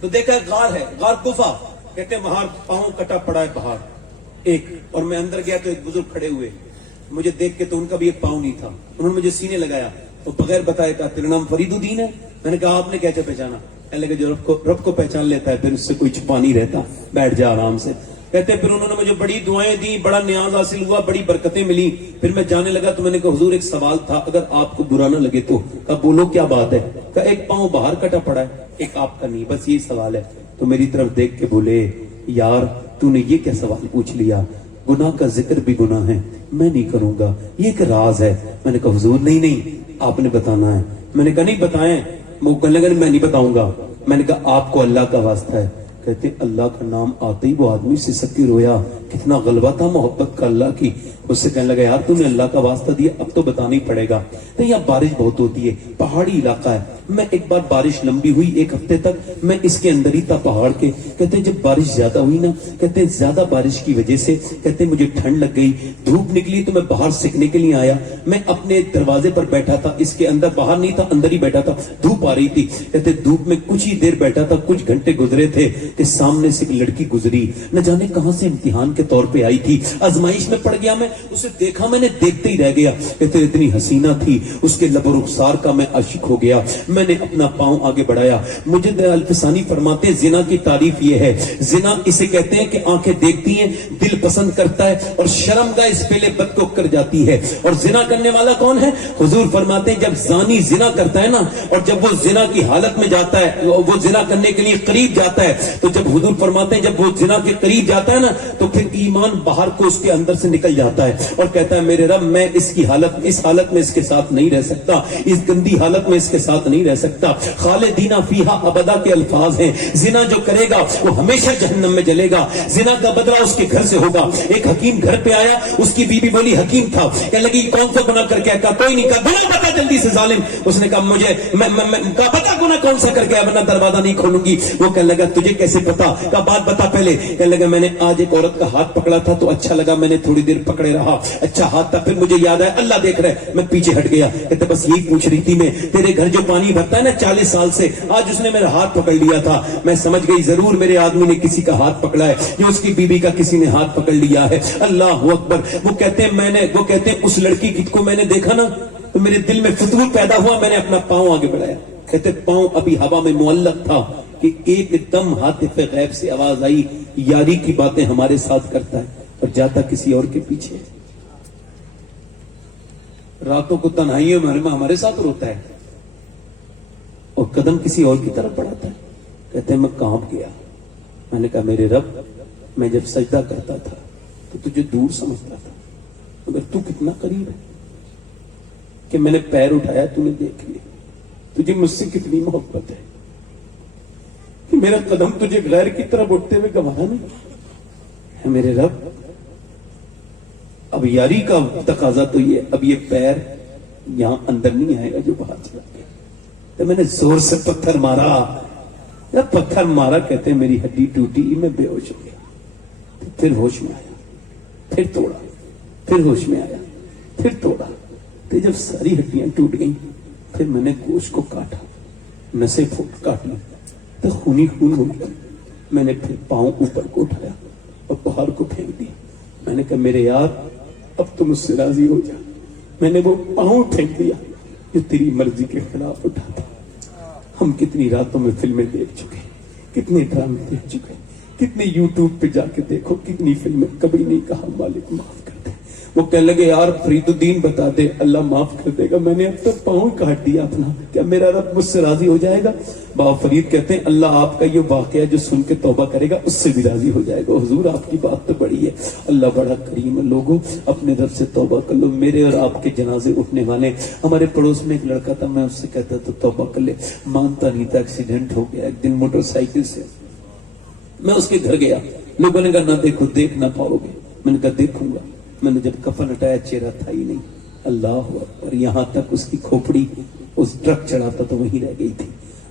تو دیکھا غار ہے, غار گفا, کہتے ہیں وہاں پاؤں کٹا پڑا ہے باہر ایک, اور میں اندر گیا تو ایک بزرگ کھڑے ہوئے, مجھے دیکھ کے تو ان کا بھی ایک پاؤں نہیں تھا, انہوں نے مجھے سینے لگایا تو بغیر بتائے کہا تیرا نام فرید الدین ہے؟ میں نے کہا آپ نے کیسے پہچانا؟ کہنے لگے جو رب کو پہچان لیتا ہے پھر اس سے کوئی چھپا نہیں رہتا, بیٹھ جا آرام سے. کہتے پھر انہوں نے مجھے بڑی دعائیں دی, بڑا نیاز حاصل ہوا, بڑی برکتیں ملی. پھر میں جانے لگا تو میں نے کہا حضور ایک سوال تھا, اگر آپ کو برا نہ لگے تو. کہا بولو کیا بات ہے؟ کہا ایک پاؤں باہر کٹا پڑا ہے, ایک آپ کا نہیں, بس یہ سوال ہے. تو میری طرف دیکھ کے بولے یار تو نے یہ کیا سوال پوچھ لیا, گناہ کا ذکر بھی گناہ ہے, میں نہیں کروں گا, یہ ایک راز ہے. میں نے کہا حضور نہیں آپ نے بتانا ہے. میں نے کہا نہیں بتائیں. وہ کہنے لگا میں نہیں بتاؤں گا. میں نے کہا آپ کو اللہ کا واسطہ ہے. کہتے اللہ کا نام آتے ہی وہ آدمی سے سکی رویا, کتنا غلبہ تھا محبت کا اللہ کی. اس سے کہنے لگا یار تم نے اللہ کا واسطہ دیا, اب تو بتانا ہی پڑے گا. نہیں یہاں بارش بہت ہوتی ہے, پہاڑی علاقہ ہے. میں ایک بار بارش لمبی ہوئی, ایک ہفتے تک میں اس کے اندر ہی تھا پہاڑ کے. کہتے جب بارش زیادہ ہوئی نا, کہتے زیادہ بارش کی وجہ سے کہتے مجھے ٹھنڈ لگ گئی, دھوپ نکلی تو میں باہر سیکنے کے لیے آیا. میں اپنے دروازے پر بیٹھا تھا, اس کے اندر, باہر نہیں تھا اندر ہی بیٹھا تھا. دھوپ آ رہی تھی. کہتے دھوپ میں کچھ ہی دیر بیٹھا تھا, کچھ گھنٹے گزرے تھے کہ سامنے سے ایک لڑکی گزری, نہ جانے کہاں سے امتحان کے طور پہ آئی تھی. آزمائش میں پڑ گیا, میں اسے دیکھا, میں نے دیکھتے ہی رہ گیا. کہتے اتنی حسینہ تھی, اس کے لب و رخسار کا میں عاشق ہو گیا. میں نے اپنا پاؤں آگے بڑھایا. مجھے الفسانی فرماتے ہیں زنا کی تعریف یہ ہے, زنا اسے کہتے ہیں کہ آنکھیں دیکھتی ہیں, دل پسند کرتا ہے اور شرمگاہ اس پہلے بد کو کر جاتی ہے. اور زنا کرنے والا کون ہے؟ حضور فرماتے ہیں جب زانی زنا کرتا ہے نا, اور جب وہ زنا کی حالت میں جاتا ہے, وہ زنا کرنے کے لیے قریب جاتا ہے, تو جب حضور فرماتے ہیں جب وہ زنا کے قریب جاتا ہے نا, تو پھر ایمان باہر کو اس کے اندر سے نکل جاتا ہے اور کہتا ہے میرے رب میں اس کی حالت, اس حالت میں اس کے ساتھ نہیں رہ سکتا, اس گندی حالت میں اس کے ساتھ نہیں رہ سکتا. خالدین فیہا ابدا کے الفاظ ہیں. زنا جو کرے گا وہ ہمیشہ جہنم میں جلے گا. زنا کا بدلہ اس کے گھر سے ہوگا. ایک حکیم گھر پہ آیا, اس کی بیوی بولی, حکیم تھا, کہنے لگی کون سا گناہ کر کے آیا؟ کہا کوئی نہیں. کہا گناہ بتا جلدی سے ظالم. اس نے کہا مجھے کہا بتا گناہ کون سا کر کے آیا, ورنہ دروازہ نہیں کھولوں گی. وہ کہنے لگا تجھے کیسے پتا؟ کہا بات بتا پہلے. کہنے لگا میں نے آج ایک عورت کا ہاتھ پکڑا تھا تو اچھا لگا, میں نے تھوڑی دیر پکڑے رہا, اچھا ہاتھ تھا, پھر مجھے یاد آیا اللہ دیکھ رہا ہے, میں پیچھے ہٹ گیا. کہتے بس یہی پوچھ رہی تھی میں, تیرے گھر جو پانی بھرتا ہے نا 40 سال سے, آج اس نے میرا ہاتھ پکڑ لیا تھا. میں سمجھ گئی ضرور میرے آدمی نے کسی کا ہاتھ پکڑا ہے, جو اس کی بیوی کا کسی نے ہاتھ پکڑ لیا ہے. اللہ اکبر. وہ کہتے ہیں اس لڑکی کو میں نے دیکھا نا تو میرے دل میں فتور پیدا ہوا, میں نے اپنا پاؤں آگے بڑھایا. کہتے پاؤں ابھی ہوا میں معلق تھا کہ ایک دم ہاتف غیب سے آواز آئی, یاری کی باتیں ہمارے ساتھ کرتا ہے اور جاتا کسی اور کے پیچھے. راتوں کو تنہائیوں میں ہمارے ساتھ روتا ہے اور قدم کسی اور کی طرف بڑھاتا ہے. کہتے ہیں میں کانپ گیا. میں نے کہا میرے رب, میں جب سجدہ کرتا تھا تو تجھے دور سمجھتا تھا, مگر تو کتنا قریب ہے کہ میں نے پیر اٹھایا تو نے دیکھ لیا. تجھے مجھ سے کتنی محبت ہے کہ میرا قدم تجھے غیر کی طرف اٹھتے ہوئے گوارا نہیں ہے. میرے رب اب یاری کا تقاضا تو یہ, اب یہ پیر یہاں اندر نہیں آئے گا جو باہر چلا گیا. تو میں نے زور سے پتھر مارا, کہتے ہیں میری ہڈی ٹوٹی, میں بے ہوش ہو گیا. پھر ہوش میں آیا, پھر توڑا, پھر ہوش میں آیا, پھر توڑا. تو جب ساری ہڈیاں ٹوٹ گئیں پھر میں نے گوشت کو کاٹا, نسیں کاٹ لی تو خون ہو گیا. میں نے پھر پاؤں اوپر کو اٹھایا اور باہر کو پھینک دیا. میں نے کہا میرے یار اب تو مجھ سے راضی ہو جا. میں نے وہ پاؤں پھینک دیا جو تیری مرضی کے خلاف اٹھا تھا. ہم کتنی راتوں میں فلمیں دیکھ چکے, کتنے ڈرامے دیکھ چکے, کتنے یوٹیوب پہ جا کے دیکھو کتنی فلمیں, کبھی نہیں کہا مالک معاف کر دے. وہ کہنے لگے یار فرید الدین بتا دے, اللہ معاف کر دے گا. میں نے اب تک پاؤں کاٹ دیا اپنا, کیا میرا رب مجھ سے راضی ہو جائے گا؟ بابا فرید کہتے ہیں اللہ آپ کا یہ واقعہ جو سن کے توبہ کرے گا اس سے بھی راضی ہو جائے گا. حضور آپ کی بات تو بڑی ہے, اللہ بڑا کریم ہے. لوگوں اپنے رب سے توبہ کر لو. میرے اور آپ کے جنازے اٹھنے والے, ہمارے پڑوس میں ایک لڑکا تھا, میں اس سے کہتا تھا توبہ کر لے, مانتا نہیں تھا. ایکسیڈنٹ ہو گیا ایک دن موٹر سائیکل سے. میں اس کے گھر گیا, لوگوں نے کہا نہ دیکھو, دیکھ نہ پاؤ گے. میں نے کہا دیکھوں گا. میں نے جب کفن ہٹایا چہرہ تھا ہی نہیں. اللہ اکبر. یہاں تک اس کی کھوپڑی اس ٹرک چڑھاتا تو وہیں رہ گئی تھی.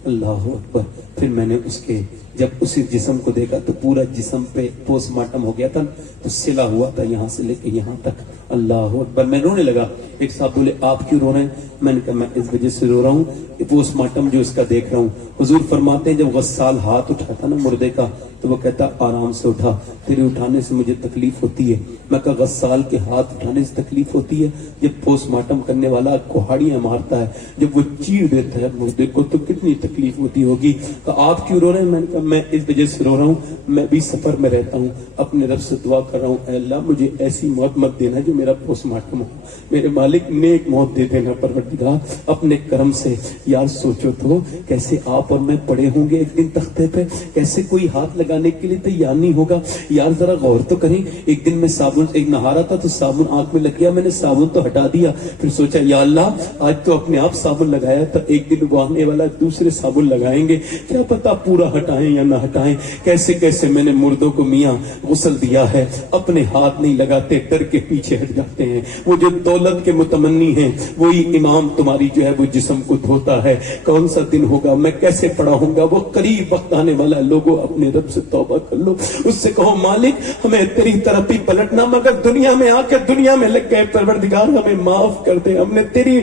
اللہ اکبر. پھر میں نے اس کے جب اسی جسم کو دیکھا تو پورا جسم پہ پوسٹ مارٹم ہو گیا تھا, تو سلا ہوا تھا یہاں سے لے کے یہاں تک. اللہ اکبر. میں رونے لگا. ایک صاحب بولے آپ کیوں رو رہے ہیں؟ میں نے کہا میں اس وجہ سے رو رہا ہوں, پوسٹ مارٹم جو اس کا دیکھ رہا ہوں. حضور فرماتے ہیں جب غسال ہاتھ اٹھاتا نا مردے کا تو وہ کہتا آرام سے اٹھا, تیرے اٹھانے سے مجھے تکلیف ہوتی ہے. میں کہا غسال کے ہاتھ اٹھانے سے تکلیف ہوتی ہے؟ جب پوسٹ مارٹم کرنے والا کوہاڑیاں مارتا ہے, جب وہ چیر دیتا ہے مردے کو تو کتنی تکلیف ہوتی ہوگی. کہ آپ کیوں رو رہے ہیں؟ میں نے کہا میں اس وجہ سے رو رہا ہوں, میں بھی سفر میں رہتا ہوں, اپنے رب سے دعا کر رہا ہوں اے اللہ مجھے ایسی موت مت دینا جو میرا پوسٹ مارٹم ہو, میرے مالک نیک موت دے دینا پروردگار اپنے کرم سے. یار سوچو تو کیسے آپ اور میں پڑے ہوں گے ایک دن تختے پہ, کیسے کوئی ہاتھ لگانے کے لیے تیار نہیں ہوگا. یار ذرا غور تو کریں. ایک دن میں صابن ایک نہا رہا تھا تو صابن آنکھ میں لگ گیا, میں نے صابن تو ہٹا دیا, پھر سوچا یا اللہ آج تو اپنے آپ صابن لگایا تھا, ایک دن وہ آنے والا دوسرے صابن لگائیں گے, کیا پتا پورا ہٹائیں یا نہ ہٹائیں. کیسے کیسے میں نے مردوں کو میاں غسل دیا ہے, اپنے ہاتھ نہیں لگاتے, ڈر کے پیچھے ہٹ جاتے ہیں. وہ جو دولت کے متمنی ہیں وہی امام تمہاری جو ہے وہ جسم کو دھوتا ہے. کون سا دن ہوگا, میں کیسے پڑا ہوں گا, وہ قریب وقت آنے والا. لوگوں اپنے رب سے توبہ کر لو, اس سے کہو مالک ہمیں تیری طرف ہی پلٹنا, مگر دنیا میں آ کے دنیا میں لگ گئے, پروردگار ہمیں معاف کر دے. ہم نے تیری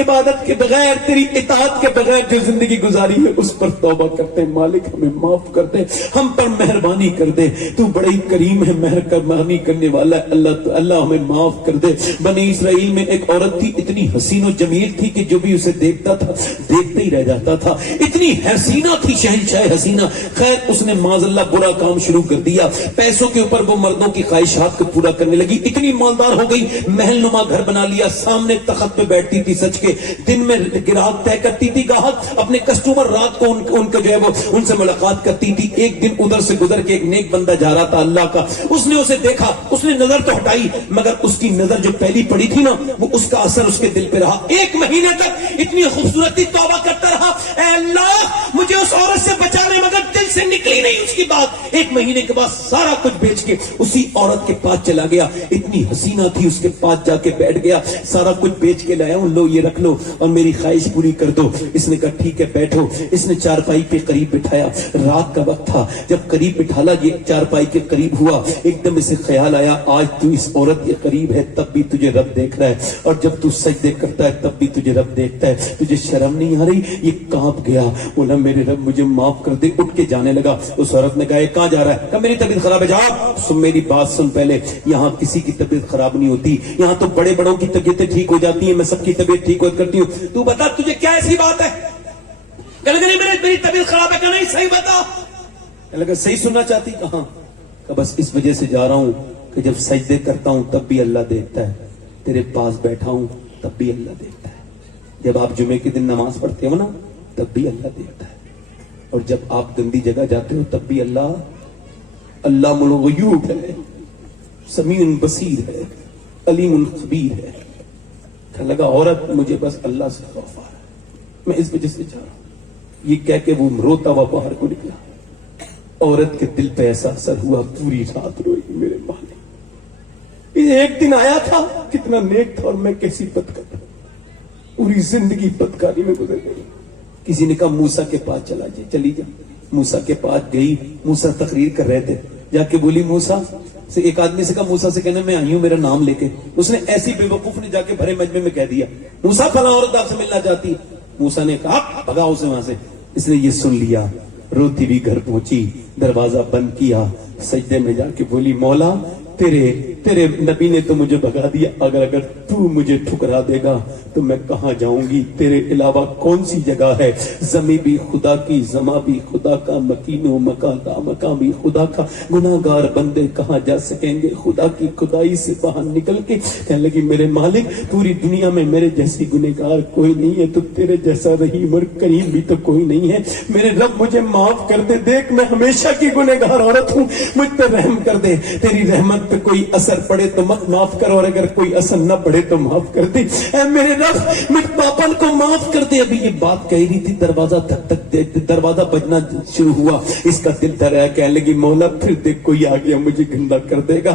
عبادت کے بغیر, تیری اطاعت کے بغیر جو زندگی گزاری ہے اس پر توبہ کرتے ہیں. مالک ہمیں معاف کر دے, ہم پر مہربانی کر دے, تو بڑی کریم ہے, مہربانی کرنے والا ہے. اللہ ہمیں معاف کر دے. بنی اسرائیل میں ایک عورت تھی, اتنی حسین و جمیل تھی کہ جو بھی اسے دیکھتا تھا دیکھتے ہی رہ جاتا تھا. اتنی حسینہ تھی, شہنشاہ حسینہ. خیر اس نے معاذ اللہ برا کام شروع کر دیا, پیسوں کے اوپر وہ مردوں کی خواہشات کو پورا کرنے لگی. اتنی مالدار ہو گئی, محل نما گھر بنا لیا, سامنے تخت پہ بیٹھتی تھی. سچ کے دن میں گراہک طے کرتی تھی, گاہک اپنے کسٹمر, رات کو ان کا جو ہے وہ ان سے ملاقات کرتی تھی. ایک دن ادھر سے گزر کے ایک نیک بندہ جا رہا تھا اللہ کا, اس نے اسے دیکھا, اس نے نظر تو ہٹائی مگر اس کی نظر جو پہلی پڑی تھی نا وہ اس کا اثر اس کے دل پہ رہا. ایک مہینے تک اتنی خوبصورتی توبہ کرتا رہا, اے اللہ مجھے اس عورت سے بچا لے, مگر دل سے نکلی نہیں اس کی بات. ایک مہینے کے بعد سارا کچھ بیچ کے اسی عورت کے پاس چلا گیا. اتنی حسینہ تھی, اس کے پاس جا کے بیٹھ گیا, سارا کچھ بیچ کے لایا ہوں, لو یہ رکھ لو اور میری خواہش پوری کر دو. اس نے کہا ٹھیک ہے بیٹھو. اس نے چارپائی کے قریب بٹھایا, رات کا وقت تھا. جب قریب بٹھالا, یہ چارپائی کے قریب ہوا, ایک دم اسے خیال آیا آج تو اس عورت کے قریب ہے تب بھی تجھے رب دیکھ رہا ہے, اور جب تو سجدے کرتا ہے تب بھی تجھے رب دیکھتا ہے. تجھے شرم نہیں آ رہی؟ یہ کانپ گیا, بولا میرے رب مجھے معاف کر دے. اٹھ کے جانے لگا. اس عورت نے کہا کہاں جا رہا ہے؟ کہا میری طبیعت خراب ہے. جا سن میری بات سن پہلے, یہاں کسی کی طبیعت خراب نہیں ہوتی, یہاں تو بڑے بڑوں کی طبیعتیں ٹھیک ہو جاتی ہیں, میں سب کی طبیعت ٹھیک کرتی ہوں. تو بتا تجھے کیا ایسی بات ہے؟ کہ میری طبیعت خراب ہے. کہ نہیں صحیح بتا. لگا صحیح سننا چاہتی؟ کہاں؟ کہ بس اس وجہ سے جا رہا ہوں کہ جب سجدے کرتا ہوں تب بھی اللہ دیکھتا ہے, تیرے پاس بیٹھا ہوں تب بھی اللہ دیکھتا ہے, جب آپ جمعے کے دن نماز پڑھتے ہو نا تب بھی اللہ دیکھتا ہے, اور جب آپ گندی جگہ جاتے ہو تب بھی اللہ الغیوب ہے, سمیع بصیر ہے, علیم خبیر ہے. لگا عورت مجھے بس اللہ سے خوف آ رہا ہے, میں اس وجہ سے جا رہا ہوں. یہ کہہ کے وہ روتا ہوا باہر کو نکلا. عورت کے دل پہ ایسا اثر ہوا, پوری رات روئی. میرے مالک یہ ایک دن آیا تھا, کتنا نیک تھا, اور میں کیسی بدکار, پوری زندگی بدکاری میں گزر گئی. کسی نے کہا موسیٰ کے پاس چلی جا. موسیٰ کے پاس گئی. موسیٰ تقریر کر رہے تھے, جا کے بولی موسیٰ سے, ایک آدمی سے کہا موسیٰ سے کہنا میں آئی ہوں میرا نام لے کے. اس نے ایسی بے وقوف نے جا کے بھرے مجمع میں کہہ دیا موسیٰ فلاں عورت آپ سے ملنا چاہتی. موسیٰ نے کہا بھگاؤ اسے وہاں سے. اس نے یہ سن لیا, روتی بھی گھر پہنچی, دروازہ بند کیا, سجدے میں جا کے بولی مولا تیرے نبی نے تو مجھے بھگا دیا, اگر تو مجھے ٹھکرا دے گا تو میں کہاں جاؤں گی, تیرے علاوہ کون سی جگہ ہے. زمیں بھی خدا کی, زماں بھی خدا کا, مکین و مکان بھی خدا کا, گناہگار بندے کہاں جا سکیں گے خدا کی خدائی سے باہر نکل کے. کہنے لگی میرے مالک پوری دنیا میں میرے جیسی گنہگار کوئی نہیں ہے, تو تیرے جیسا رحیم اور کریم بھی تو کوئی نہیں ہے. میرے رب مجھے معاف کر دے, دیکھ میں ہمیشہ کی گنہگار عورت ہوں, مجھ پہ رحم کر دے. تیری رحمت پہ کوئی اثر پڑے تو مت معاف کر, اور اگر کوئی اثر نہ پڑے تو معاف کر دے. اے میرے رب مجھ پاپن کو معاف کر دے. ابھی یہ بات کہہ رہی تھی, دروازہ دروازہ بجنا شروع ہوا. اس کا دل دھڑا, کہنے لگی مولا پھر دیکھ کوئی آ گیا مجھے گندا کر دے گا,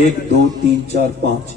1 2 3 4 5.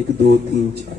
1 2 3 4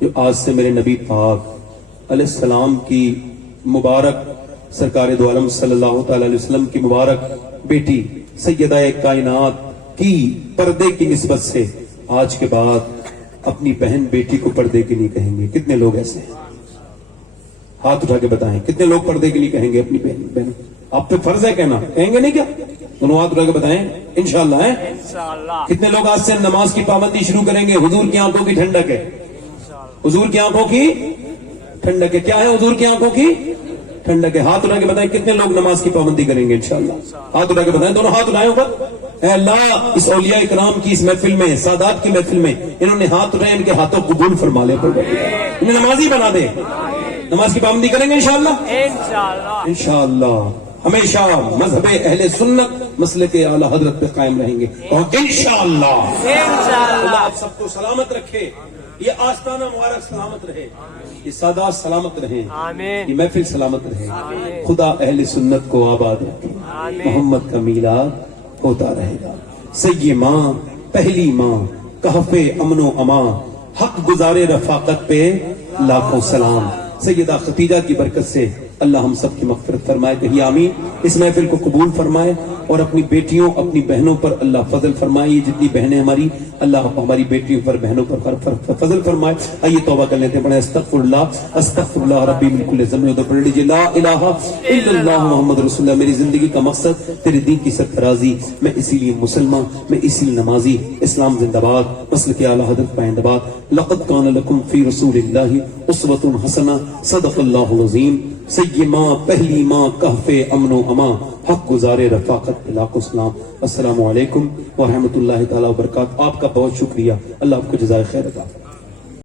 جو آج سے میرے نبی پاک علیہ السلام کی مبارک سرکار دو عالم صلی اللہ تعالی علیہ وسلم کی مبارک بیٹی سیدہ کائنات کی پردے کی نسبت سے آج کے بعد اپنی بہن بیٹی کو پردے کی نہیں کہیں گے؟ کتنے لوگ ایسے ہیں؟ ہاتھ اٹھا کے بتائیں کتنے لوگ پردے کی نہیں کہیں گے اپنی بہن؟ آپ پہ فرض ہے کہنا، کہیں گے نہیں کیا؟ دونوں ہاتھ اٹھا کے بتائیں انشاءاللہ ہے۔ انشاءاللہ کتنے لوگ آج سے نماز کی پابندی شروع کریں گے؟ حضور کی آنکھوں کی ٹھنڈک ہے، حضور کی آنکھوں کی ٹھنڈک ہے۔ کیا ہے حضور کی آنکھوں کی ٹھنڈک ہے؟ ہاتھ اٹھا کے بتائیں کتنے لوگ نماز کی پابندی کریں گے انشاءاللہ؟ ہاتھ اٹھا کے بتائیں، دونوں ہاتھ اٹھائیں اوپر۔ اے اللہ اس اولیاء کرام کی اس محفل میں، سادات کی محفل میں انہوں نے ہاتھ اٹھائے، ان کے ہاتھوں قبول فرما لے، انہیں نمازی بنا دے۔ نماز کی پابندی کریں گے انشاءاللہ؟ انشاءاللہ انشاءاللہ ہمیشہ مذہب اہل سنت مسلک اعلی حضرت پہ قائم رہیں گے، اور انشاءاللہ اللہ آپ سب کو سلامت رکھے، یہ آستانہ مبارک سلامت رہے، یہ سادات سلامت رہیں، آمین یہ محفل سلامت رہے، خدا اہل سنت کو آباد رکھے، محمد کا میلاد ہوتا رہے گا۔ سید ماں، پہلی ماں، کہف امن و امان، حق گزارے رفاقت پہ لاکھوں سلام۔ سیدہ خدیجہ کی برکت سے اللہ ہم سب کی مغفرت فرمائے، کہیے آمین۔ اس محفل کو قبول فرمائے اور اپنی بیٹیوں اپنی بہنوں پر اللہ فضل فرمائے، یہ جتنی بہنیں ہماری اللہ ہماری بیٹیوں پر بہنوں پر فضل فرمائے۔ آئیے توبہ کر لیتے ہیں، پڑھیں استغفر اللہ ربی من کل ذنب، تو پڑھ لیجیے لا الہ الا اللہ محمد رسول اللہ۔ میری زندگی کا مقصد تیرے دین کی سرفرازی، میں اسی لیے مسلمان، میں اسی لیے نمازی۔ اسلام زندہ باد، مسلک اعلی حضرت پائندہ باد۔ لقد کان لکم فی رسول اللہ اسوۃ حسنہ، صدق اللہ العظیم۔ سید ماں، پہلی ماں، کہف امن و امان، حق گزارے رفاقت لاکھوں سلام۔ السلام علیکم ورحمۃ اللہ تعالی وبرکاتہ۔ آپ کا بہت شکریہ، اللہ آپ کو جزائے خیر عطا فرمائے۔